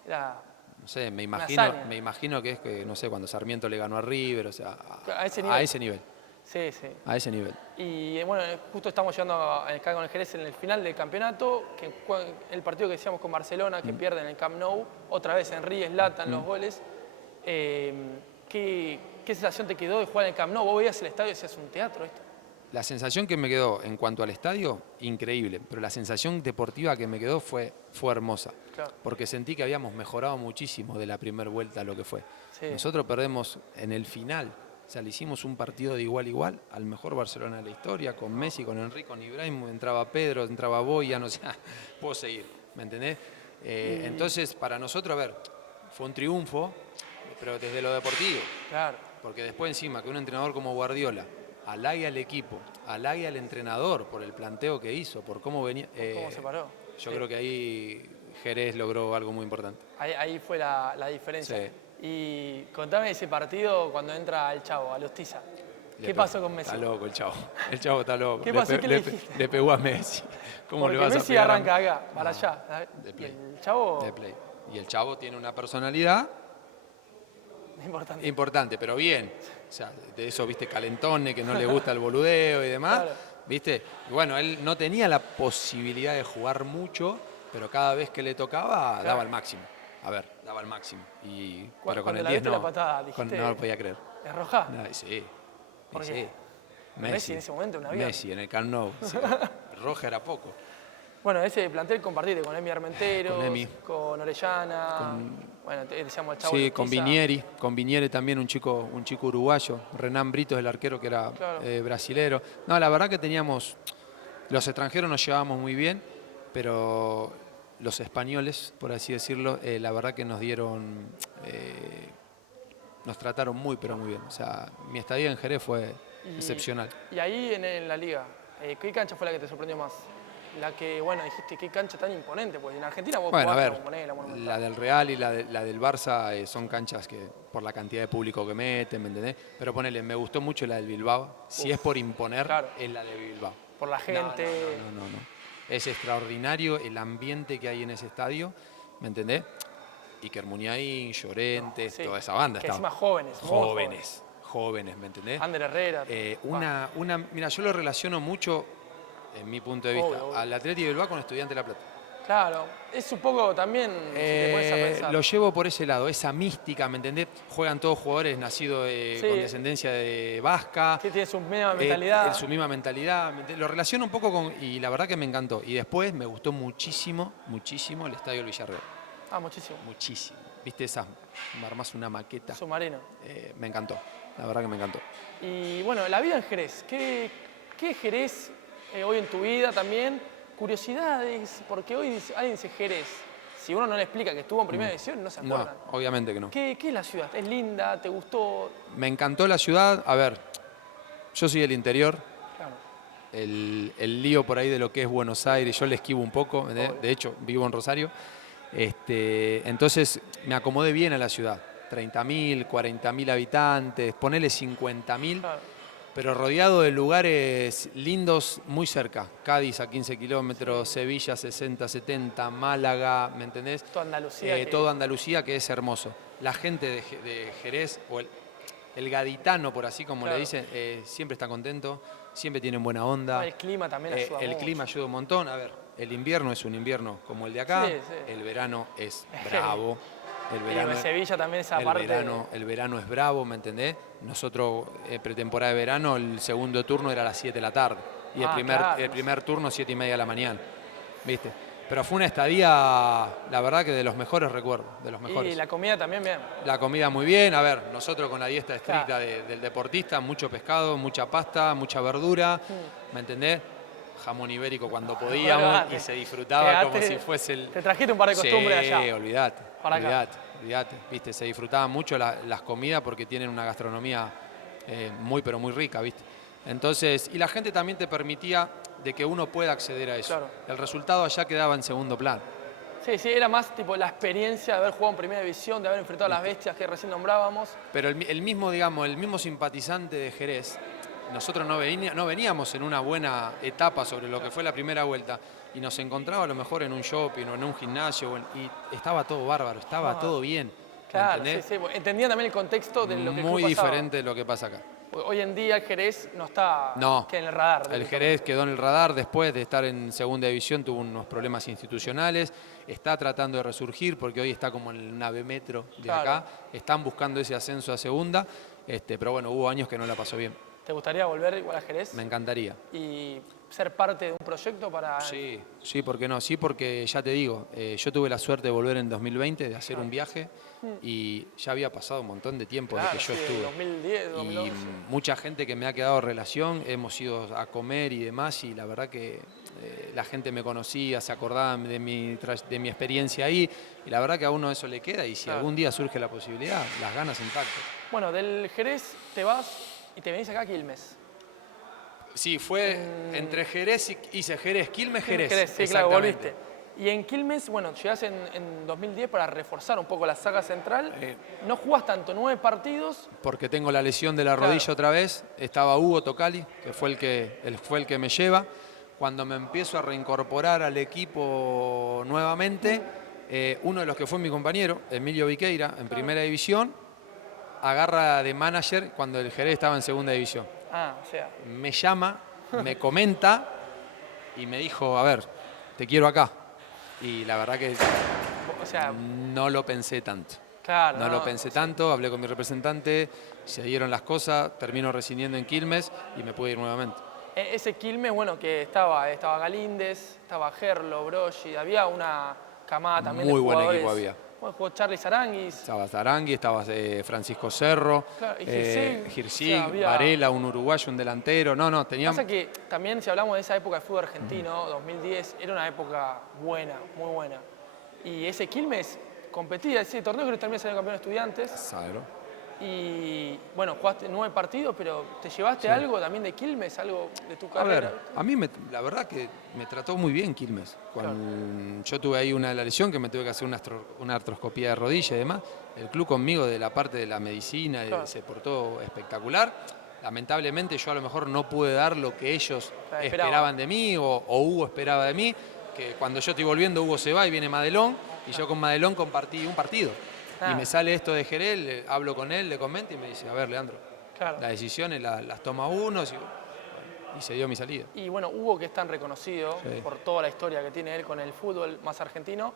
Era No sé, hazaña. me imagino que es que, no sé, cuando Sarmiento le ganó a River, o sea, A ese a nivel. ese nivel. Sí, sí. A ese nivel. Y bueno, justo estamos llegando acá con el Jerez en el final del campeonato, que el partido que decíamos con Barcelona, que pierde en el Camp Nou, otra vez Henry, Zlatan, los goles. ¿Qué sensación te quedó de jugar en el Camp Nou? Vos veías el estadio y decías, un teatro esto. La sensación que me quedó en cuanto al estadio, increíble. Pero la sensación deportiva que me quedó fue hermosa. Claro. Porque sentí que habíamos mejorado muchísimo de la primera vuelta a lo que fue. Sí. Nosotros perdemos en el final. O sea, le hicimos un partido de igual a igual al mejor Barcelona de la historia, con Messi, con Henry, con Ibrahim, entraba Pedro, entraba Boyan, o sea, puedo seguir, ¿me entendés? Entonces, para nosotros, a ver, fue un triunfo, pero desde lo deportivo. Claro. Porque después encima que un entrenador como Guardiola halague al equipo, halague al entrenador por el planteo que hizo, por cómo venía. ¿Cómo se paró? Yo creo que ahí Jerez logró algo muy importante. Ahí fue la diferencia. Sí. Y contame ese partido cuando entra el Chavo, a Lustiza. ¿Qué pasó con Messi? Está loco el Chavo. El Chavo está loco. ¿Qué pasó? ¿Qué le dijiste? Le pegó a Messi. ¿Cómo Porque le vas Messi a pegar arranca acá, para allá. de Y play. el Chavo, De play. Y el Chavo tiene una personalidad importante. importante, pero bien. O sea, de eso, viste, calentone, que no le gusta el boludeo y demás. Claro. ¿Viste? Y bueno, él no tenía la posibilidad de jugar mucho, pero cada vez que le tocaba daba el máximo. A ver, daba el máximo. Pero con Cuando el la 10 viste no. la patada, dijiste, No lo podía creer. ¿es roja? No, y sí. ¿Por y qué? sí. Messi en ese momento, un avión. Messi en el Camp Nou. Sí. Roja era poco. Bueno, ese plantel compartiste con Emi Armenteros, Con Emi. con Orellana, bueno, decíamos el Chavo Sí, Lustiza. con Vinieri también un chico uruguayo, Renan Britos, el arquero que era Claro. brasilero. No, la verdad que teníamos, los extranjeros nos llevábamos muy bien, pero los españoles, por así decirlo, la verdad que nos dieron, nos trataron muy, pero muy bien. O sea, mi estadía en Jerez fue excepcional. Y ahí en la liga, ¿qué cancha fue la que te sorprendió más? La que, bueno, dijiste, qué cancha tan imponente, porque en Argentina vos Bueno, a jugás ver, la Bombonera, Monumental. la del Real y la del Barça son canchas que por la cantidad de público que meten, ¿me entendés? Pero ponele, me gustó mucho la del Bilbao. Si es por imponer, claro. es la de Bilbao. Por la gente. No. Es extraordinario el ambiente que hay en ese estadio, ¿me entendés? Iker Muniain, Llorente, Sí. toda esa banda. Que estaba. encima jóvenes, muy Jóvenes, ¿me entendés? Ander Herrera. Mira, yo lo relaciono mucho, en mi punto de vista, Obvio. al Atleti de Bilbao con Estudiante de La Plata. Claro, es un poco también, si te pones a pensar. Lo llevo por ese lado, esa mística, ¿me entendés? Juegan todos jugadores nacidos Sí. con descendencia de vasca. Sí, tiene su misma mentalidad. Su misma mentalidad. ¿Me entendés? Lo relaciono un poco con... Y la verdad que me encantó. Y después me gustó muchísimo el estadio del Villarreal. Muchísimo. Muchísimo. ¿Viste esas? Armás una maqueta. Submarino. Me encantó. La verdad que me encantó. Y bueno, la vida en Jerez. ¿Qué es Jerez hoy en tu vida también? Curiosidades, porque hoy alguien dice Jerez. Si uno no le explica que estuvo en primera división, no se No, acuerdan. obviamente que no. ¿Qué es la ciudad? ¿Es linda? ¿Te gustó? Me encantó la ciudad. A ver, yo soy del interior. Claro. El lío por ahí de lo que es Buenos Aires, yo le esquivo un poco. De hecho, vivo en Rosario. Entonces, me acomodé bien a la ciudad. 30.000, 40.000 habitantes, ponele 50.000. Claro. Pero rodeado de lugares lindos muy cerca. Cádiz a 15 kilómetros, Sevilla 60, 70, Málaga, ¿me entendés? Toda Andalucía. Todo Andalucía, que es hermoso. La gente de Jerez, o el gaditano, por así como Claro. le dicen, siempre está contento, siempre tienen buena onda. El clima también ayuda El mucho. clima ayuda un montón. A ver, el invierno es un invierno como el de acá, Sí, sí. el verano es bravo. Y en Sevilla también esa parte. El verano es bravo, ¿me entendés? Nosotros, pretemporada de verano, el segundo turno era a las 7 de la tarde. Y claro. el primer turno, 7:30 de la mañana. ¿Viste? Pero fue una estadía, la verdad que de los mejores recuerdos, de los mejores. Y la comida también bien. La comida muy bien. A ver, nosotros con la dieta estricta del deportista, mucho pescado, mucha pasta, mucha verdura, ¿me entendés? Jamón ibérico cuando podíamos Olvidate. y se disfrutaba Quedate, como si fuese el... Te trajiste un par de costumbres Sí, allá. olvidate. Viste, se disfrutaban mucho las comidas porque tienen una gastronomía muy, pero muy rica, viste. Entonces, y la gente también te permitía de que uno pueda acceder a eso. Claro. El resultado allá quedaba en segundo plano. Sí, era más tipo la experiencia de haber jugado en primera división, de haber enfrentado a las bestias que recién nombrábamos. Pero el mismo simpatizante de Jerez, nosotros no veníamos en una buena etapa sobre lo que fue la primera vuelta y nos encontraba a lo mejor en un shopping o en un gimnasio y estaba todo bárbaro, estaba todo bien. Claro, ¿entendés? sí. Entendían también el contexto de lo que Muy pasaba. diferente de lo que pasa acá. Hoy en día el Jerez no está No, que en el radar. el Jerez quedó en el radar después de estar en segunda división, tuvo unos problemas institucionales, está tratando de resurgir porque hoy está como en una B metro de Claro. acá, están buscando ese ascenso a segunda, pero bueno, hubo años que no la pasó bien. ¿Te gustaría volver igual a Jerez? Me encantaría. Y ser parte de un proyecto para... Sí, sí, ¿por qué no? Sí, porque ya te digo, yo tuve la suerte de volver en 2020, de hacer un viaje y ya había pasado un montón de tiempo Claro, de que yo sí, estuve. 2010, 2011. Y mucha gente que me ha quedado relación, hemos ido a comer y demás y la verdad que la gente me conocía, se acordaba de mi experiencia ahí y la verdad que a uno eso le queda y si Claro. algún día surge la posibilidad, las ganas intactas. Bueno, del Jerez te vas y te venís acá a Quilmes. Sí, fue entre Jerez y hice Jerez, Quilmes, Jerez. Sí, claro, exactamente. volviste. Y en Quilmes, bueno, llegás en 2010 para reforzar un poco la saga central. No jugás tanto, 9 partidos. Porque tengo la lesión de la Claro. rodilla otra vez. Estaba Hugo Tocali, que fue el que me lleva. Cuando me empiezo a reincorporar al equipo nuevamente, uno de los que fue mi compañero, Emilio Viqueira, en primera división, agarra de manager cuando el Jerez estaba en segunda división. Ah, o sea, Me llama, me comenta y me dijo, a ver, te quiero acá. Y la verdad que o sea, no lo pensé tanto. claro. No lo pensé tanto, hablé con mi representante, se dieron las cosas, termino rescindiendo en Quilmes y me pude ir nuevamente. Ese Quilmes, bueno, que estaba Galíndez, estaba Gerlo, Broggi, había una camada también Muy de buen jugadores. equipo había. Bueno, jugó Charly Saranguis. Estaba Zarangui, estaba Francisco Cerro, Claro, y Girsig, Girsig, o sea, había- Varela, un uruguayo, un delantero. No, teníamos... Pasa que también si hablamos de esa época de fútbol argentino, 2010, era una época buena, muy buena. Y ese Quilmes competía, ese torneo creo que también salió campeón de Estudiantes. Claro. Y bueno, jugaste 9 partidos, pero ¿te llevaste algo también de Quilmes, algo de tu A carrera? ver, a mí la verdad que me trató muy bien Quilmes. Cuando yo tuve ahí una lesión que me tuve que hacer una artroscopía de rodilla y demás. El club conmigo de la parte de la medicina Claro. se portó espectacular. Lamentablemente yo a lo mejor no pude dar lo que ellos Claro, esperaban de mí o Hugo esperaba de mí. Que cuando yo estoy volviendo Hugo se va y viene Madelón y yo con Madelón compartí un partido. Ah. Y me sale esto de Jerez, hablo con él, le comento y me dice, a ver Leandro, Claro. las decisiones las toma uno y se dio mi salida. Y bueno, Hugo, que es tan reconocido Sí. por toda la historia que tiene él con el fútbol más argentino,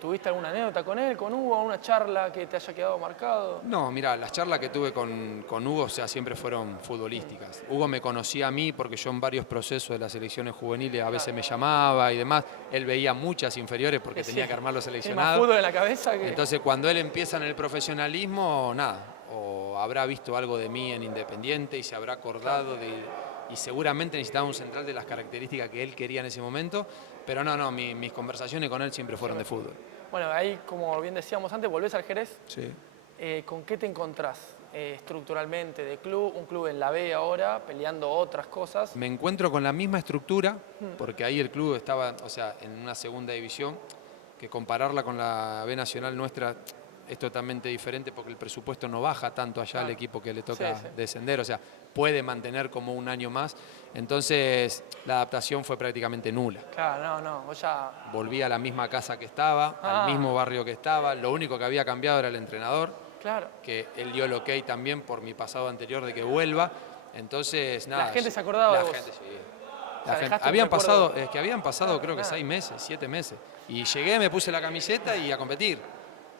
¿tuviste alguna anécdota con él, con Hugo, una charla que te haya quedado marcado? No, mira, las charlas que tuve con Hugo, o sea, siempre fueron futbolísticas. Hugo me conocía a mí porque yo en varios procesos de las selecciones juveniles a veces me llamaba y demás. Él veía muchas inferiores porque tenía que armar los Tiene más seleccionados. fútbol en la cabeza que... Entonces, cuando él empieza en el profesionalismo, nada, o habrá visto algo de mí en Independiente y se habrá acordado y seguramente necesitaba un central de las características que él quería en ese momento, pero no, mis conversaciones con él siempre fueron de fútbol. Bueno, ahí, como bien decíamos antes, volvés al Jerez. Sí. ¿Con qué te encontrás estructuralmente de club? Un club en la B ahora, peleando otras cosas. Me encuentro con la misma estructura, porque ahí el club estaba, o sea, en una segunda división, que compararla con la B Nacional nuestra es totalmente diferente porque el presupuesto no baja tanto allá al equipo que le toca Sí. descender, o sea, puede mantener como un año más. Entonces, la adaptación fue prácticamente nula. Claro, no, vos ya... Volví a la misma casa que estaba, Ah. al mismo barrio que estaba, lo único que había cambiado era el entrenador, Claro. que él dio el ok también por mi pasado anterior de que vuelva. Entonces, nada. La gente se acordaba de la vos. gente, sí. O sea, La gente- dejaste un habían recuerdo. pasado, es que habían pasado creo que nada. 6 meses, 7 meses. Y llegué, me puse la camiseta y a competir.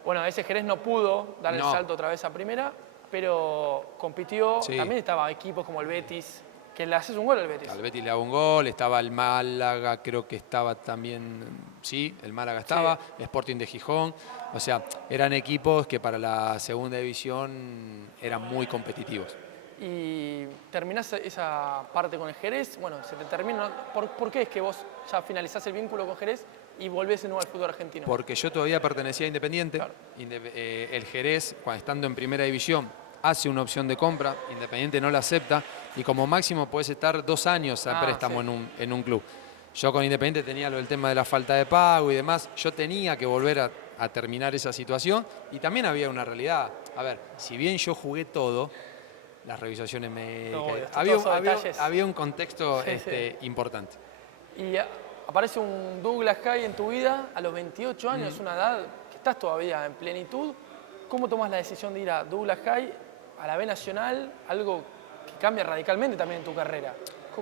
Bueno, ese Jerez no pudo dar el No. salto otra vez a primera, pero compitió. Sí. También estaba equipos como el Betis, que le haces un gol al Betis. Al Betis le daba un gol, estaba el Málaga, creo que estaba también, sí, el Málaga estaba, Sporting de Gijón. O sea, eran equipos que para la segunda división eran muy competitivos. Y terminás esa parte con el Jerez, bueno, se te termina. ¿Por qué es que vos ya finalizás el vínculo con Jerez y volvés de nuevo al fútbol argentino? Porque yo todavía pertenecía a Independiente. Claro. El Jerez, cuando estando en primera división, hace una opción de compra, Independiente no la acepta y como máximo puedes estar 2 años a préstamo sí. en un club. Yo con Independiente tenía el tema de la falta de pago y demás. Yo tenía que volver a terminar esa situación y también había una realidad. A ver, si bien yo jugué todo, las revisaciones médicas, obvio, había, todos esos detalles. había un contexto Sí. importante. Y aparece un Douglas High en tu vida a los 28 años, una edad que estás todavía en plenitud. ¿Cómo tomas la decisión de ir a Douglas High a la B Nacional, algo que cambia radicalmente también en tu carrera.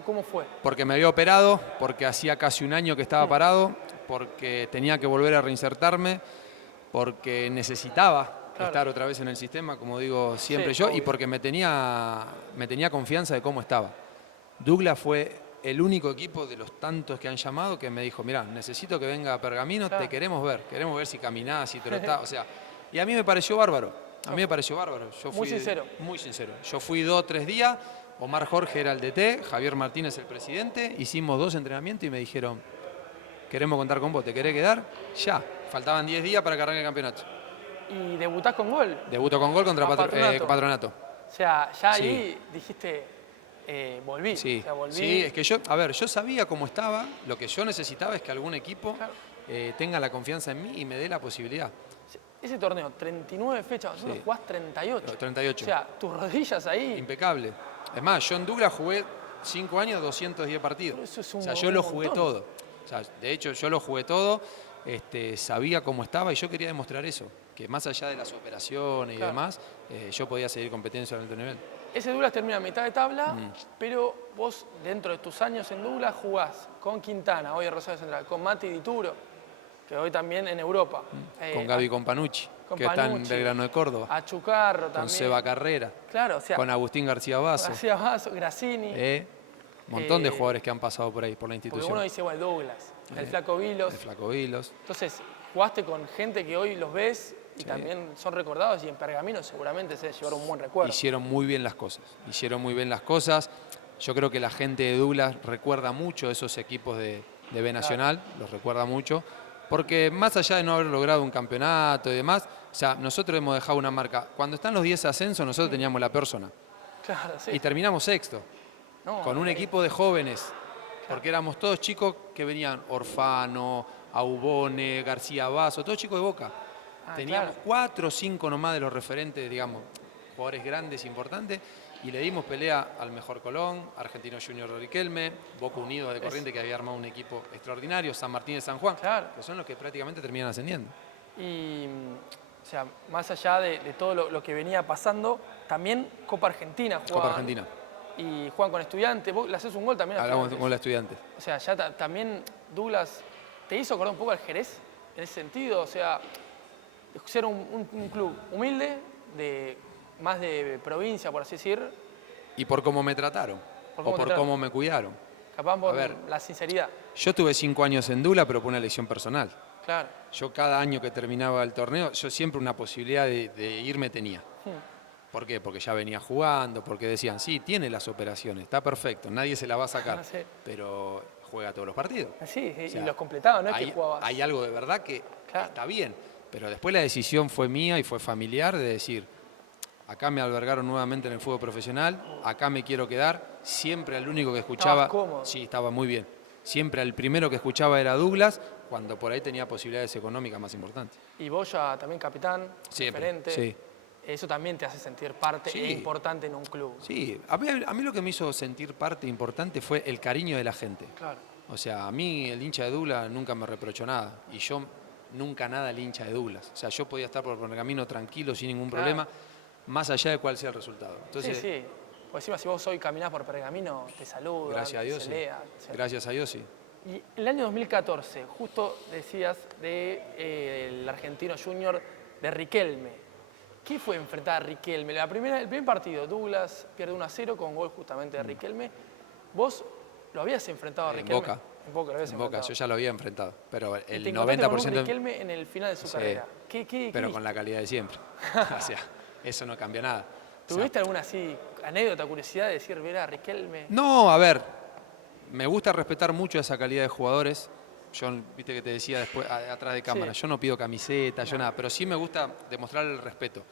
¿Cómo fue? Porque me había operado, porque hacía casi un año que estaba parado, porque tenía que volver a reinsertarme, porque necesitaba estar otra vez en el sistema, como digo siempre yo, y porque me tenía confianza de cómo estaba. Douglas fue el único equipo de los tantos que han llamado que me dijo, mirá, necesito que venga a Pergamino, te queremos ver si caminás, si trotás, o sea, y a mí me pareció bárbaro, Yo fui, muy sincero. Yo fui 2 o 3 días, Omar Jorge era el DT, Javier Martínez el presidente, hicimos 2 entrenamientos y me dijeron, queremos contar con vos, ¿te querés quedar? Ya, faltaban 10 días para que arranque el campeonato. ¿Y debutás con gol? Debuto con gol contra Patronato. O sea, ya ahí dijiste, volví. Sí. O sea, volví. Sí, es que yo sabía cómo estaba, lo que yo necesitaba es que algún equipo tenga la confianza en mí y me dé la posibilidad. Ese torneo, 39 fechas, vosotros jugás 38. 38. O sea, tus rodillas ahí... Impecable. Es más, yo en Douglas jugué 5 años, 210 partidos. Eso es o sea, yo lo jugué todo. O sea, de hecho, yo lo jugué todo, sabía cómo estaba y yo quería demostrar eso, que más allá de las operaciones y demás, yo podía seguir compitiendo en alto nivel. Ese Douglas termina a mitad de tabla, pero vos, dentro de tus años en Douglas, jugás con Quintana, hoy en Rosario Central, con Mati Dituro, que hoy también en Europa. Con Gaby Companucci, que está en Belgrano de Córdoba. A Chucarro también. Con Seba Carrera. Claro, o sea... Con Agustín García Basso. Grassini. Un montón de jugadores que han pasado por ahí, por la institución. Porque uno dice, bueno, Douglas, el Flaco Vilos. El Flaco Vilos. Entonces, jugaste con gente que hoy los ves y también son recordados y en Pergamino seguramente se llevaron un buen recuerdo. Hicieron muy bien las cosas. Yo creo que la gente de Douglas recuerda mucho esos equipos de B Nacional, los recuerda mucho. Porque más allá de no haber logrado un campeonato y demás, o sea, nosotros hemos dejado una marca. Cuando están los 10 ascensos, nosotros teníamos la peor zona. Claro, sí. Y terminamos sexto, con un equipo de jóvenes. Porque éramos todos chicos que venían, Orfano, Aubone, García Basso, todos chicos de Boca. Teníamos 4 o 5 nomás de los referentes, digamos, jugadores grandes, importantes. Y le dimos pelea al mejor Colón, Argentino Junior de Riquelme, Boca Unido de Corrientes, que había armado un equipo extraordinario, San Martín de San Juan, que son los que prácticamente terminan ascendiendo. Y, o sea, más allá de todo lo que venía pasando, también Copa Argentina jugaban. Copa Argentina. Y juegan con Estudiantes. Vos le haces un gol también a Hablamos con los Estudiantes. O sea, ya también Douglas te hizo acordar un poco al Jerez en ese sentido. O sea, ser un club humilde, más de provincia, por así decir. Y por cómo me trataron, cómo me cuidaron. Capaz por la sinceridad. Yo tuve 5 años en Douglas, pero por una lesión personal. Claro. Yo cada año que terminaba el torneo, yo siempre una posibilidad de irme tenía. ¿Por qué? Porque ya venía jugando, porque decían, sí, tiene las operaciones, está perfecto, nadie se la va a sacar, pero juega todos los partidos. Sí, o sea, y los completaba, no es que jugabas. Hay algo de verdad que está bien, pero después la decisión fue mía y fue familiar de decir, acá me albergaron nuevamente en el fútbol profesional, acá me quiero quedar, siempre al único que escuchaba... ¿Estabas cómodo? Sí, estaba muy bien. Siempre al primero que escuchaba era Douglas, cuando por ahí tenía posibilidades económicas más importantes. Y vos ya también capitán, referente. Sí. Eso también te hace sentir parte importante en un club. Sí, a mí lo que me hizo sentir parte importante fue el cariño de la gente. Claro. O sea, a mí el hincha de Douglas nunca me reprochó nada. Y yo nunca nada el hincha de Douglas. O sea, yo podía estar por el camino tranquilo, sin ningún problema, más allá de cuál sea el resultado. Entonces, sí. Por encima, si vos hoy caminás por Pergamino, te saludan, gracias a Dios, te lean. Gracias a Dios, sí. Y el año 2014, justo decías del Argentino Junior de Riquelme. ¿Qué fue enfrentar a Riquelme? El primer partido, Douglas pierde 1-0 con gol justamente de Riquelme. ¿Vos lo habías enfrentado a Riquelme? En Boca. En Boca lo habías enfrentado. Boca, yo ya lo había enfrentado. Pero el te 90%... Con un Riquelme en el final de su carrera. Pero con la calidad de siempre. O sea, eso no cambia nada. ¿Tuviste alguna así anécdota, curiosidad de decir, ver a Riquelme? No, a ver, me gusta respetar mucho esa calidad de jugadores. Yo, viste que te decía después, atrás de cámara, yo no pido camiseta, yo nada, pero sí me gusta demostrar el respeto.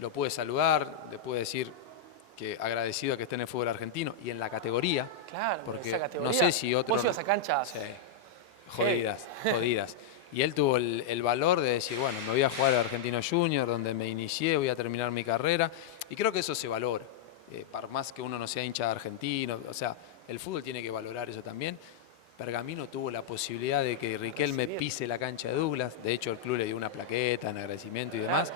Lo pude saludar, le pude decir que agradecido a que esté en el fútbol argentino y en la categoría. Claro, porque esa categoría. No sé si otro... Vos ibas a canchas. Sí, jodidas. Y él tuvo el valor de decir, bueno, me voy a jugar al Argentino Junior, donde me inicié, voy a terminar mi carrera. Y creo que eso se valora. Por más que uno no sea hincha de argentino, o sea, el fútbol tiene que valorar eso también. Pergamino tuvo la posibilidad de que Riquelme pise la cancha de Douglas. De hecho, el club le dio una plaqueta en agradecimiento y demás.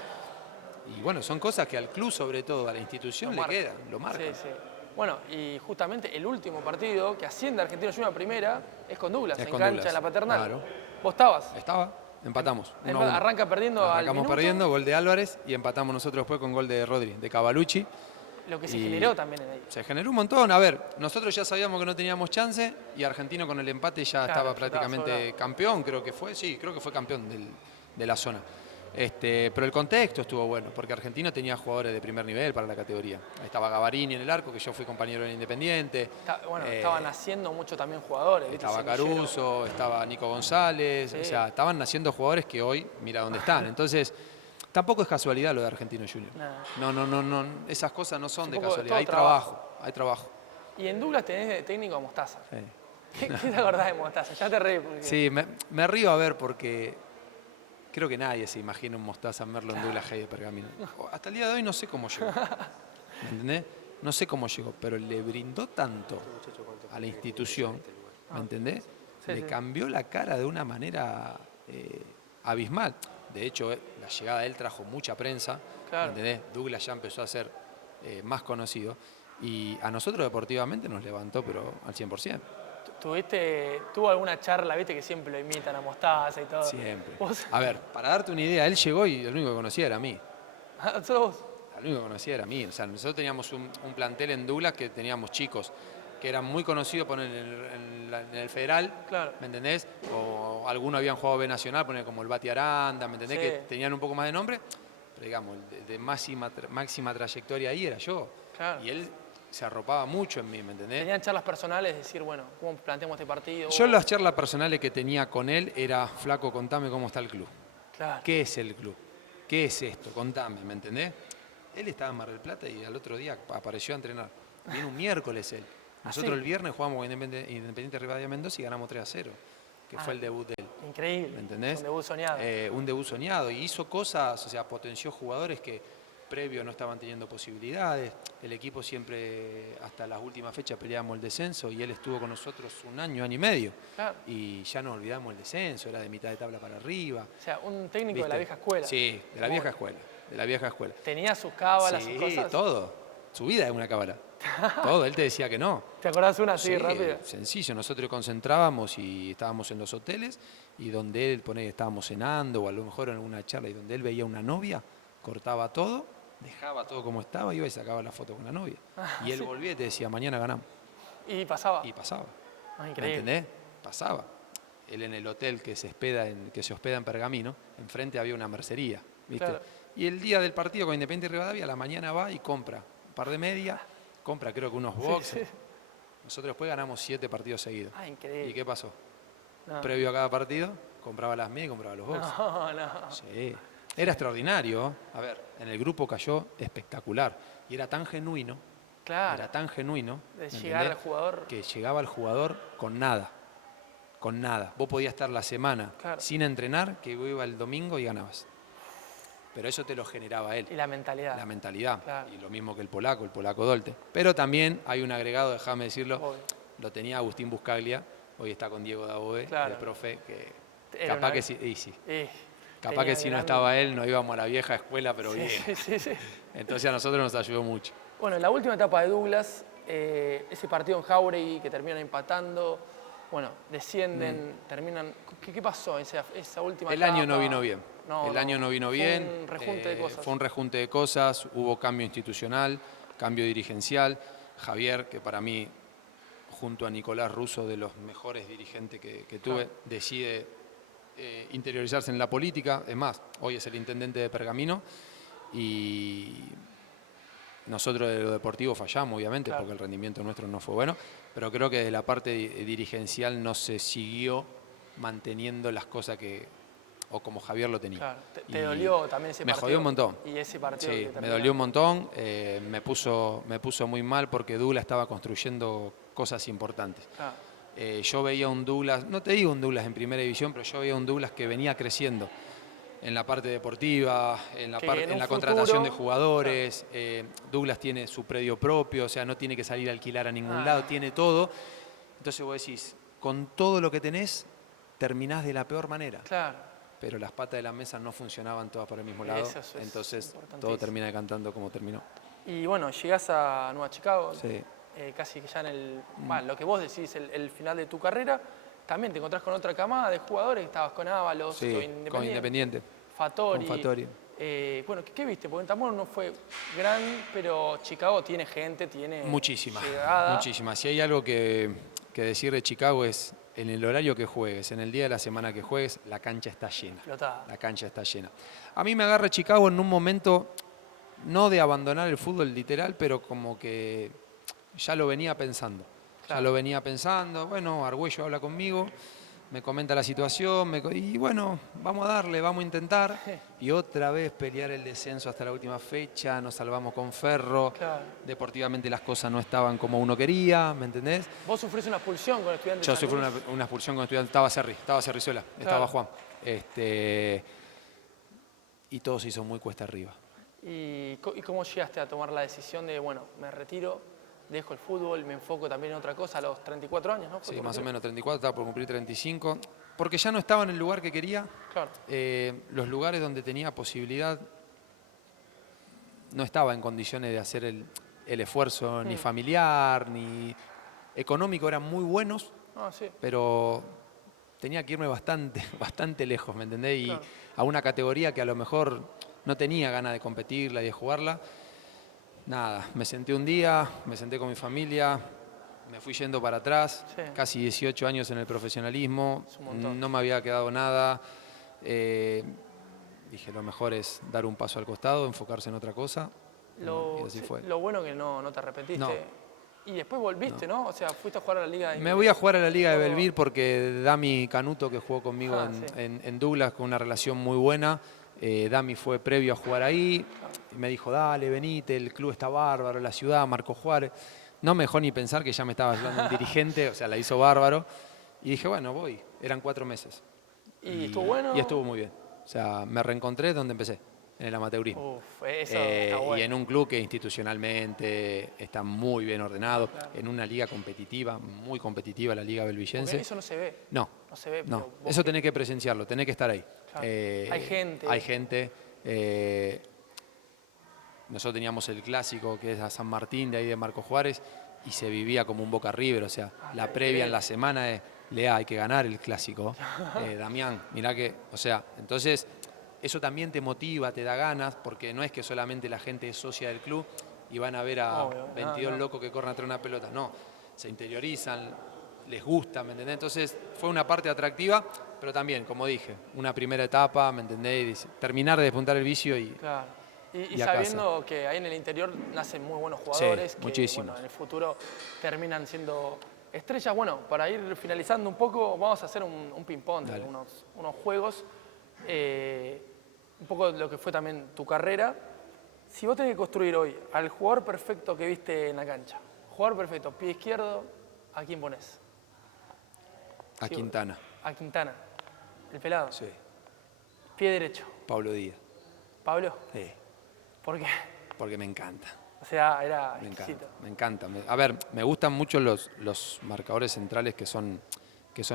Y bueno, son cosas que al club, sobre todo, a la institución le quedan, lo marcan. Sí, sí. Bueno, y justamente el último partido que asciende a Argentinos Juniors a primera es con Douglas, en cancha, en la Paternal. Claro. ¿Vos estabas? Estaba, empatamos. 1-1. Arranca perdiendo al Arrancamos minuto. perdiendo, gol de Álvarez, y empatamos nosotros después con gol de Rodri, de Cavalucci. Lo que se generó también en ahí. Se generó un montón. A ver, nosotros ya sabíamos que no teníamos chance y Argentino con el empate ya estaba prácticamente campeón, creo que fue. Sí, creo que fue campeón de la zona. Pero el contexto estuvo bueno, porque Argentino tenía jugadores de primer nivel para la categoría. Ahí estaba Gavarini en el arco, que yo fui compañero en Independiente. Estaban naciendo mucho también jugadores. Estaba Caruso, estaba Nico González. Sí. O sea, estaban naciendo jugadores que hoy, mira dónde están. Entonces, tampoco es casualidad lo de Argentino Junior. No, esas cosas no son de casualidad. Hay trabajo. Y en Douglas tenés de técnico a Mostaza. Sí. ¿Qué te acordás de Mostaza? Ya te reí. Porque... Sí, me río a ver porque... Creo que nadie se imagina un Mostaza en Merlo en Douglas Haig de Pergamino. Hasta el día de hoy no sé cómo llegó. ¿Me entendés? No sé cómo llegó, pero le brindó tanto a la institución, ¿me entendés? Le cambió la cara de una manera abismal. De hecho, la llegada de él trajo mucha prensa, ¿me entendés? Douglas ya empezó a ser más conocido y a nosotros deportivamente nos levantó, pero al 100%. ¿Tuvo alguna charla, viste, que siempre lo imitan a Mostaza y todo? Siempre. A ver, para darte una idea, él llegó y el único que conocía era a mí. ¿Solo vos? El único que conocía era a mí. O sea, nosotros teníamos un plantel en Douglas que teníamos chicos que eran muy conocidos en el Federal, ¿me entendés? O algunos habían jugado B Nacional, como el Bati Aranda, ¿me entendés? Que tenían un poco más de nombre, pero digamos, de máxima trayectoria ahí era yo. Y él se arropaba mucho en mí, ¿me entendés? ¿Tenían charlas personales, decir, bueno, cómo planteamos este partido? Yo las charlas personales que tenía con él era, flaco, contame cómo está el club. ¿Qué es el club? ¿Qué es esto? Contame, ¿me entendés? Él estaba en Mar del Plata y al otro día apareció a entrenar. Viene un miércoles él. Nosotros el viernes jugamos con Independiente Rivadavia Mendoza y ganamos 3-0, que fue el debut de él. Increíble. ¿Me entendés? Un debut soñado. Un debut soñado. Y hizo cosas, o sea, potenció jugadores que previo no estaban teniendo posibilidades. El equipo siempre, hasta las últimas fechas, peleábamos el descenso y él estuvo con nosotros un año y medio. Y ya nos olvidamos el descenso, era de mitad de tabla para arriba. O sea, un técnico de la vieja escuela. Sí, de la vieja escuela. De la vieja escuela. ¿Tenía sus cábalas, sus cosas? Sí, todo. Su vida es una cábala. Todo, él te decía que no. ¿Te acordás una así rápida? Sencillo, nosotros concentrábamos y estábamos en los hoteles y donde él estábamos cenando o a lo mejor en alguna charla y donde él veía una novia, cortaba todo, dejaba todo como estaba, iba y sacaba la foto con la novia. Y él volvía y te decía, mañana ganamos. ¿Y pasaba? Y pasaba. Increíble. ¿Me entendés? Pasaba. Él en el hotel que se hospeda en Pergamino, enfrente había una mercería, ¿viste? Y el día del partido con Independiente Rivadavia, a la mañana va y compra un par de medias, compra creo que unos boxes. Nosotros después ganamos 7 partidos seguidos. Increíble. ¿Y qué pasó? Previo a cada partido, compraba las medias y compraba los boxes. No. Sí. Era extraordinario. A ver, en el grupo cayó espectacular. Y era tan genuino. Era tan genuino. De llegar al jugador. Que llegaba el jugador con nada. Con nada. Vos podías estar la semana sin entrenar, que iba el domingo y ganabas. Pero eso te lo generaba él. Y la mentalidad. La mentalidad. Y lo mismo que el polaco Dolte. Pero también hay un agregado, déjame decirlo, lo tenía Agustín Buscaglia, hoy está con Diego Dabove, el profe, que capaz que sí. Capaz que si no estaba él, nos íbamos a la vieja escuela, pero bien. Sí. Entonces a nosotros nos ayudó mucho. Bueno, en la última etapa de Douglas, ese partido en Jauregui que terminan empatando, bueno, descienden, terminan... ¿Qué pasó esa última etapa? El año no vino bien. El año no vino bien. Fue un rejunte de cosas. Fue un rejunte de cosas, hubo cambio institucional, cambio dirigencial. Javier, que para mí, junto a Nicolás Russo, de los mejores dirigentes que tuve, decide interiorizarse en la política. Es más, hoy es el intendente de Pergamino y nosotros de lo deportivo fallamos, obviamente, porque el rendimiento nuestro no fue bueno, pero creo que de la parte dirigencial no se siguió manteniendo las cosas o como Javier lo tenía. ¿Te dolió también ese partido? Me jodió un montón. Y ese partido sí, me dolió un montón, me puso muy mal porque Douglas estaba construyendo cosas importantes. Yo veía un Douglas, no te digo un Douglas en primera división, pero yo veía un Douglas que venía creciendo en la parte deportiva, en la contratación de jugadores. Douglas tiene su predio propio, o sea, no tiene que salir a alquilar a ningún lado, tiene todo. Entonces vos decís, con todo lo que tenés, terminás de la peor manera. pero las patas de la mesa no funcionaban todas para el mismo lado, Eso es entonces importantísimo. todo termina decantando como terminó. Y bueno, llegás a Nueva Chicago, Sí. casi que ya en lo que vos decís, el final de tu carrera, también te encontrás con otra camada de jugadores, estabas con Ábalos, Sí, con Independiente, Fattori. con Fattori. Bueno, ¿qué viste? Porque Tamor no fue gran, pero Chicago tiene gente, tiene Muchísima, llegada. muchísima. Si hay algo que decir de Chicago es en el horario que juegues, en el día de la semana que juegues, la cancha está llena. Explotada. La cancha está llena. A mí me agarra Chicago en un momento, no de abandonar el fútbol literal, pero como que ya lo venía pensando. Claro. Ya lo venía pensando. Bueno, Argüello habla conmigo, me comenta la situación, y bueno, vamos a darle, vamos a intentar. Y otra vez pelear el descenso hasta la última fecha, nos salvamos con Ferro. Claro. Deportivamente las cosas no estaban como uno quería, ¿me entendés? Vos sufrís una expulsión con Estudiantes. Yo sufrí una expulsión con Estudiantes, estaba Cerrizuela, estaba Juan. Y todo se hizo muy cuesta arriba. ¿Y cómo llegaste a tomar la decisión de, bueno, me retiro, dejo el fútbol, me enfoco también en otra cosa a los 34 años, ¿no? Sí, más o menos 34, estaba por cumplir 35. Porque ya no estaba en el lugar que quería. Claro. Los lugares donde tenía posibilidad no estaba en condiciones de hacer el esfuerzo ni familiar, ni económico. Eran muy buenos, Sí. pero tenía que irme bastante lejos, ¿me entendés? Y Claro. a una categoría que a lo mejor no tenía ganas de competirla y de jugarla. Nada, me senté un día, me senté con mi familia, me fui yendo para atrás, Sí. casi 18 años en el profesionalismo, Es un montón. no me había quedado nada. Dije, lo mejor es dar un paso al costado, enfocarse en otra cosa. Y así fue. Lo bueno que no te arrepentiste. No. Y después volviste, ¿no? O sea, fuiste a jugar a la Liga de... Me voy a jugar a la Liga de Todo- Belvir porque Dami Canuto, que jugó conmigo Ah, sí. en Douglas, con una relación muy buena, Dami fue previo a jugar ahí, y me dijo, dale, venite, el club está bárbaro, la ciudad, Marco Juárez. No me dejó ni pensar que ya me estaba ayudando un dirigente, o sea, la hizo bárbaro. Y dije, bueno, voy. Eran 4 meses. ¿Y estuvo bueno? Y estuvo muy bien. O sea, me reencontré donde empecé, en el amateurismo. Uf, eso está bueno. Y en un club que institucionalmente está muy bien ordenado, en una liga competitiva, muy competitiva, la Liga Belvillense. Porque eso no se ve. No, No se ve, no. pero vos Eso tenés que presenciarlo, tenés que estar ahí. Claro. Hay gente. Hay gente. Nosotros teníamos el clásico que es a San Martín, de ahí de Marco Juárez, y se vivía como un Boca River. O sea, la previa en la semana es, Lea, hay que ganar el clásico. Damián, mirá que, o sea, entonces eso también te motiva, te da ganas, porque no es que solamente la gente es socia del club y van a ver a Obvio, 22 no. locos que corren atrás de una pelota. No, se interiorizan, les gusta, ¿me entendés? Entonces fue una parte atractiva, pero también, como dije, una primera etapa, ¿me entendés? Terminar de despuntar el vicio y... Claro. Y Y a sabiendo que ahí en el interior nacen muy buenos jugadores que muchísimos. bueno, en el futuro terminan siendo estrellas. Bueno, para ir finalizando un poco, vamos a hacer un ping-pong, Dale. unos juegos. Un poco de lo que fue también tu carrera. Si vos tenés que construir hoy al jugador perfecto que viste en la cancha, jugador perfecto, pie izquierdo, ¿a quién pones? A Sí, Quintana, A Quintana, el pelado. sí. Pie derecho, Pablo Díaz, Pablo. sí, ¿Por qué? porque me encanta. O sea, era Me exquisito. encanta, me encanta. A ver, me gustan mucho los marcadores centrales que son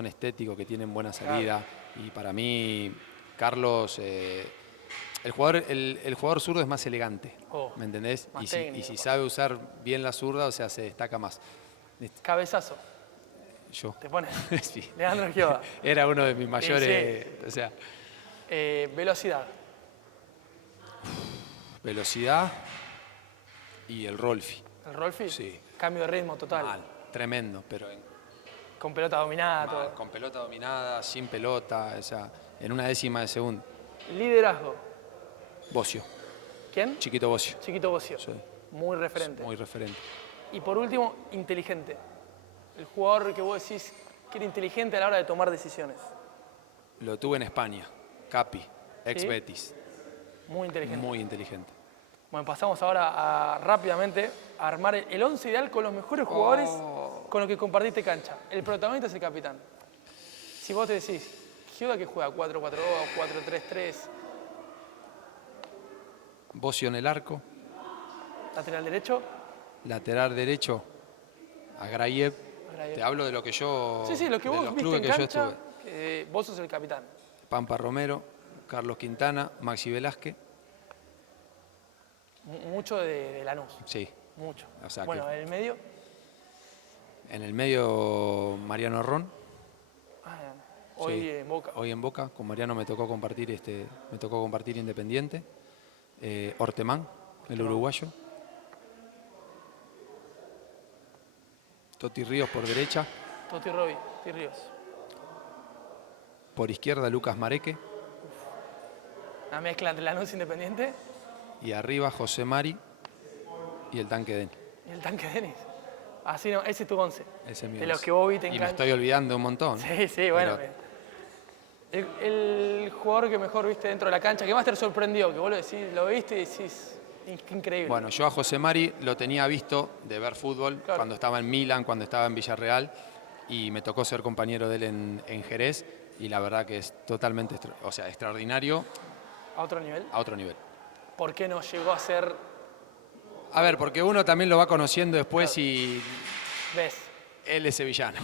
estéticos, que tienen buena salida. Y para mí, Carlos, el jugador zurdo es más elegante, Oh, ¿me entendés? más Y técnico, si más. sabe usar bien la zurda, o sea, se destaca más. Cabezazo, Yo. te pones. Sí. Leandro Esquiva. Era uno de mis mayores, Sí. o sea, Velocidad, velocidad y el Rolfi. el Rolfi. Sí. Cambio de ritmo total. Mal, tremendo, pero Con pelota dominada, mal, todo. con pelota dominada, sin pelota, o sea, en una décima de segundo. Liderazgo. Bocio, ¿Quién? Chiquito Bocio. Chiquito Bocio. Sí. Muy referente. Muy referente. Y por último, inteligente. El jugador que vos decís que era inteligente a la hora de tomar decisiones. Lo tuve en España, Capi, ex ¿Sí? Betis, Muy inteligente. muy inteligente. Bueno, pasamos ahora rápidamente a armar el 11 ideal con los mejores jugadores con los que compartiste cancha. El protagonista es el capitán. Si vos te decís, Giuda que juega 4-4-2, 4-3-3, Bocio en el arco, lateral derecho, lateral derecho, Agrayev. Agrayev. Te hablo de lo que yo, sí, lo que de vos los viste clubes en que yo cancha, estuve. vos sos el capitán. Pampa Romero, Carlos Quintana, Maxi Velázquez. Mucho de Lanús. Sí. Mucho. O sea bueno, que- en el medio. En el medio, Mariano Ron. Ah, hoy Sí, en Boca. Hoy en Boca. Con Mariano me tocó compartir, Independiente. Ortemán, el uruguayo. Toti Ríos por derecha. Toti Robi, Toti Ríos. Por izquierda, Lucas Mareque. Una mezcla entre Lanús e Independiente Y arriba, José Mari y el Tanque Denis. y el Tanque Denis. Así no, ese es tu 11. Ese es mi De los once. que vos viste en Y me cancha. estoy olvidando un montón. Sí, sí, bueno. Pero- El jugador que mejor viste dentro de la cancha, que más te sorprendió, que vos lo decís, lo viste y decís, increíble. Bueno, yo a José Mari lo tenía visto de ver fútbol Claro. cuando estaba en Milán, cuando estaba en Villarreal, y me tocó ser compañero de él en Jerez, y la verdad que es totalmente extraordinario A otro nivel. a otro nivel. ¿Por qué no llegó a ser, A ver, porque uno también lo va conociendo después y ves? él es sevillano.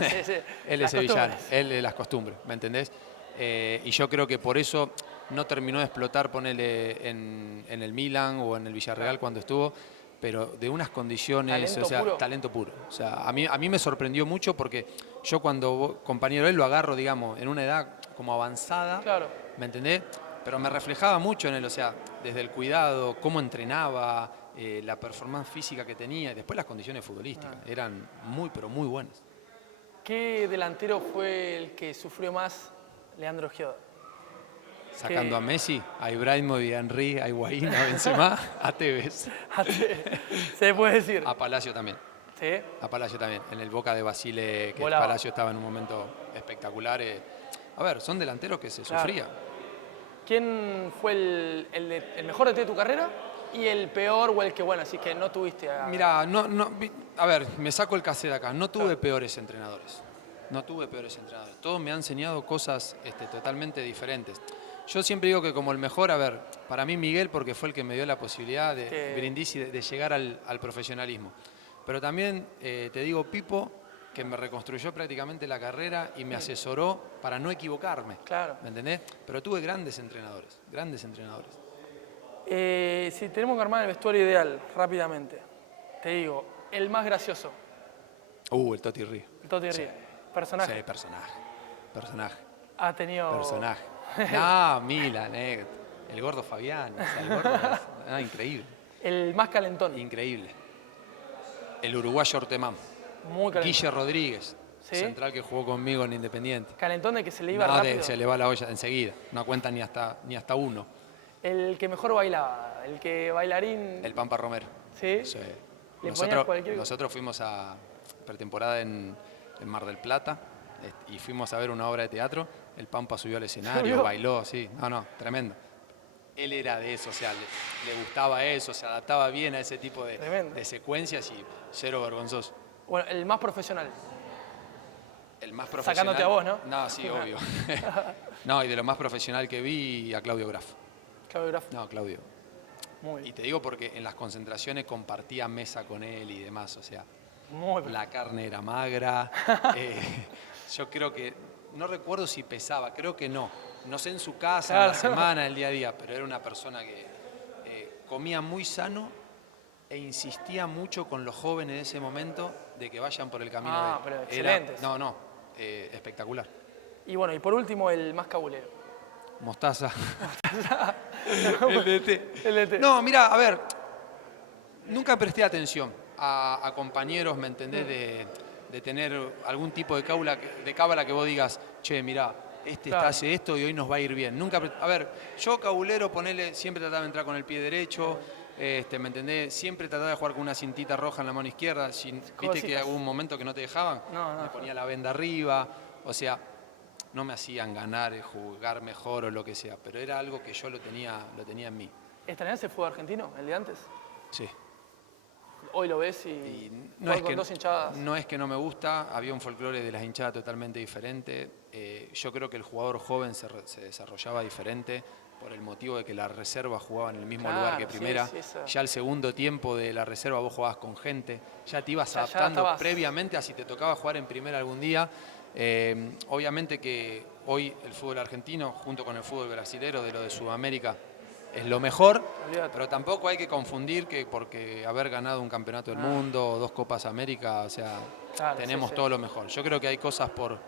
Sí, sí. Él Las es sevillano, costumbres. él es las costumbres, ¿me entendés? Y yo creo que por eso no terminó de explotar, ponele en el Milan o en el Villarreal cuando estuvo, pero de unas condiciones, Talento puro. talento puro. O sea, a mí me sorprendió mucho porque yo cuando compañero de él lo agarro, digamos, en una edad como avanzada, Claro. ¿me entendés? Pero me reflejaba mucho en él, o sea, desde el cuidado, cómo entrenaba, la performance física que tenía, y después las condiciones futbolísticas, eran muy, pero muy buenas. ¿Qué delantero fue el que sufrió más Leandro Gioda? Sacando a Messi, a Ibrahimovic, a Henry, a Higuaín, a Benzema, a Tevez, Se puede decir. a Palacio también. Sí. A Palacio también. En el Boca de Basile, que Volaba. Palacio estaba en un momento espectacular. A ver, son delanteros que se Claro. sufrían. ¿Quién fue el mejor DT de tu carrera y el peor o el que, bueno, así que no tuviste a... Mirá, a ver, me saco el cassette acá. No tuve peores entrenadores. No tuve peores entrenadores. Todos me han enseñado cosas totalmente diferentes. Yo siempre digo que como el mejor, a ver, para mí Miguel, porque fue el que me dio la posibilidad de Brindisi de llegar al profesionalismo. Pero también te digo Pipo, que me reconstruyó prácticamente la carrera y me asesoró para no equivocarme. Claro. ¿Me entendés? Pero tuve grandes entrenadores, grandes entrenadores. Si tenemos que armar el vestuario ideal, rápidamente, te digo, el más gracioso, El Toti Río. el Toti Ríos. Personaje. Sí, personaje. Ha tenido... Personaje. No, Milan, el gordo Fabián. O sea, el gordo increíble. El más calentón. Increíble. El uruguayo Ortemán. Muy calentón. Guille Rodríguez, ¿Sí? central que jugó conmigo en Independiente. Calentón de que se le iba No, rápido. se le va la olla enseguida. No cuenta ni hasta uno. El que mejor bailaba, el que bailarín... El Pampa Romero. ¿Sí? Sí. Le ponías cualquier cosa. Nosotros fuimos a pretemporada en Mar del Plata y fuimos a ver una obra de teatro. El Pampa subió al escenario, ¿Subió? bailó, sí. No, tremendo. Él era de eso, o sea, le gustaba eso, se adaptaba bien a ese tipo Tremendo. de secuencias y cero vergonzoso. Bueno, el más profesional. El más profesional. Sacándote a vos, ¿no? No, sí, obvio. No, y de lo más profesional que vi, a Claudio Graf. Claudio Graf. No, Claudio. Muy Y bien. te digo porque en las concentraciones compartía mesa con él y demás, o sea, Muy bien. la carne era magra. Yo creo que, no recuerdo si pesaba, creo que no. No sé en su casa, en la Claro. semana, el día a día, pero era una persona que comía muy sano e insistía mucho con los jóvenes de ese momento de que vayan por el camino de él. Pero Era- excelentes. espectacular. Y bueno, y por último, el más cabulero. Mostaza. El DT. El DT. No, mira, a ver, nunca presté atención a compañeros, ¿me entendés? De tener algún tipo de cábala que vos digas, che, mirá, Claro. hace esto y hoy nos va a ir bien. A ver, yo cabulero, siempre trataba de entrar con el pie derecho, ¿me entendés? Siempre trataba de jugar con una cintita roja en la mano izquierda. ¿Viste que Cositas. hubo un momento que no te dejaban? No. Me ponía la venda arriba, o sea, no me hacían ganar, jugar mejor o lo que sea, pero era algo que yo lo tenía en mí. ¿Extrañás el fútbol argentino, el de antes? Sí. Hoy lo ves y, Y juega con dos hinchadas. no es que no me gusta, había un folclore de las hinchadas totalmente diferente. Yo creo que el jugador joven se desarrollaba diferente por el motivo de que la reserva jugaba en el mismo Claro, lugar que sí, primera. sí, eso. Ya el segundo tiempo de la reserva vos jugabas con gente, ya te ibas Ya adaptando estabas. previamente a si te tocaba jugar en primera algún día. Obviamente que hoy el fútbol argentino, junto con el fútbol brasilero, de lo de Sudamérica, es lo mejor, Olvídate. pero tampoco hay que confundir que porque haber ganado un campeonato del mundo o 2 Copas América, o sea, Claro, tenemos sí. todo lo mejor. Yo creo que hay cosas por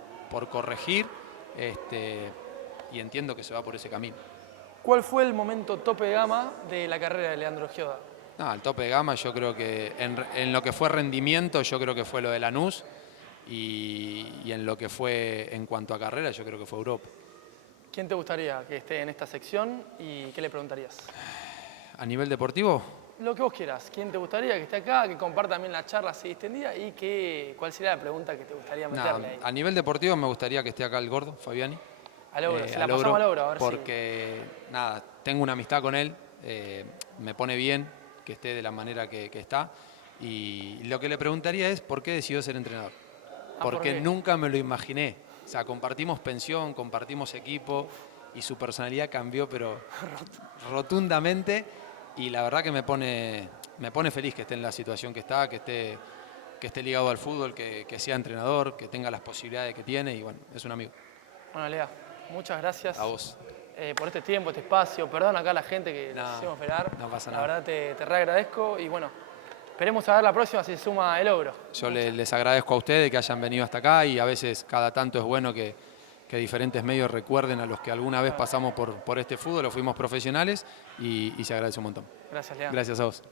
corregir y entiendo que se va por ese camino. ¿Cuál fue el momento tope de gama de la carrera de Leandro Gioda? No, el tope de gama yo creo que en lo que fue rendimiento yo creo que fue lo de Lanús y en lo que fue en cuanto a carrera yo creo que fue Europa. ¿Quién te gustaría que esté en esta sección y qué le preguntarías? A nivel deportivo, Lo que vos quieras. ¿Quién te gustaría que esté acá, que comparta también la charla así distendida y cuál sería la pregunta que te gustaría meterle ahí? a nivel deportivo me gustaría que esté acá el gordo, Fabiani. A Logro, se la al Ogro, pasamos a Logro, a ver porque nada, tengo una amistad con él, me pone bien que esté de la manera que está y lo que le preguntaría es por qué decidió ser entrenador. ¿por Porque qué? nunca me lo imaginé. O sea, compartimos pensión, compartimos equipo y su personalidad cambió, pero rotundamente. Y la verdad que me pone feliz que esté en la situación que está, que esté ligado al fútbol, que sea entrenador, que tenga las posibilidades que tiene y bueno, es un amigo. Bueno, Lea, muchas gracias. A vos. Por este tiempo, este espacio. Perdón acá a la gente que nos hicimos esperar. No pasa La nada. verdad te re agradezco y bueno, esperemos a ver la próxima si se suma el Ogro. Yo les agradezco a ustedes que hayan venido hasta acá y a veces cada tanto es bueno que diferentes medios recuerden a los que alguna vez pasamos por este fútbol o fuimos profesionales y se agradece un montón. Gracias, Lea. Gracias a vos.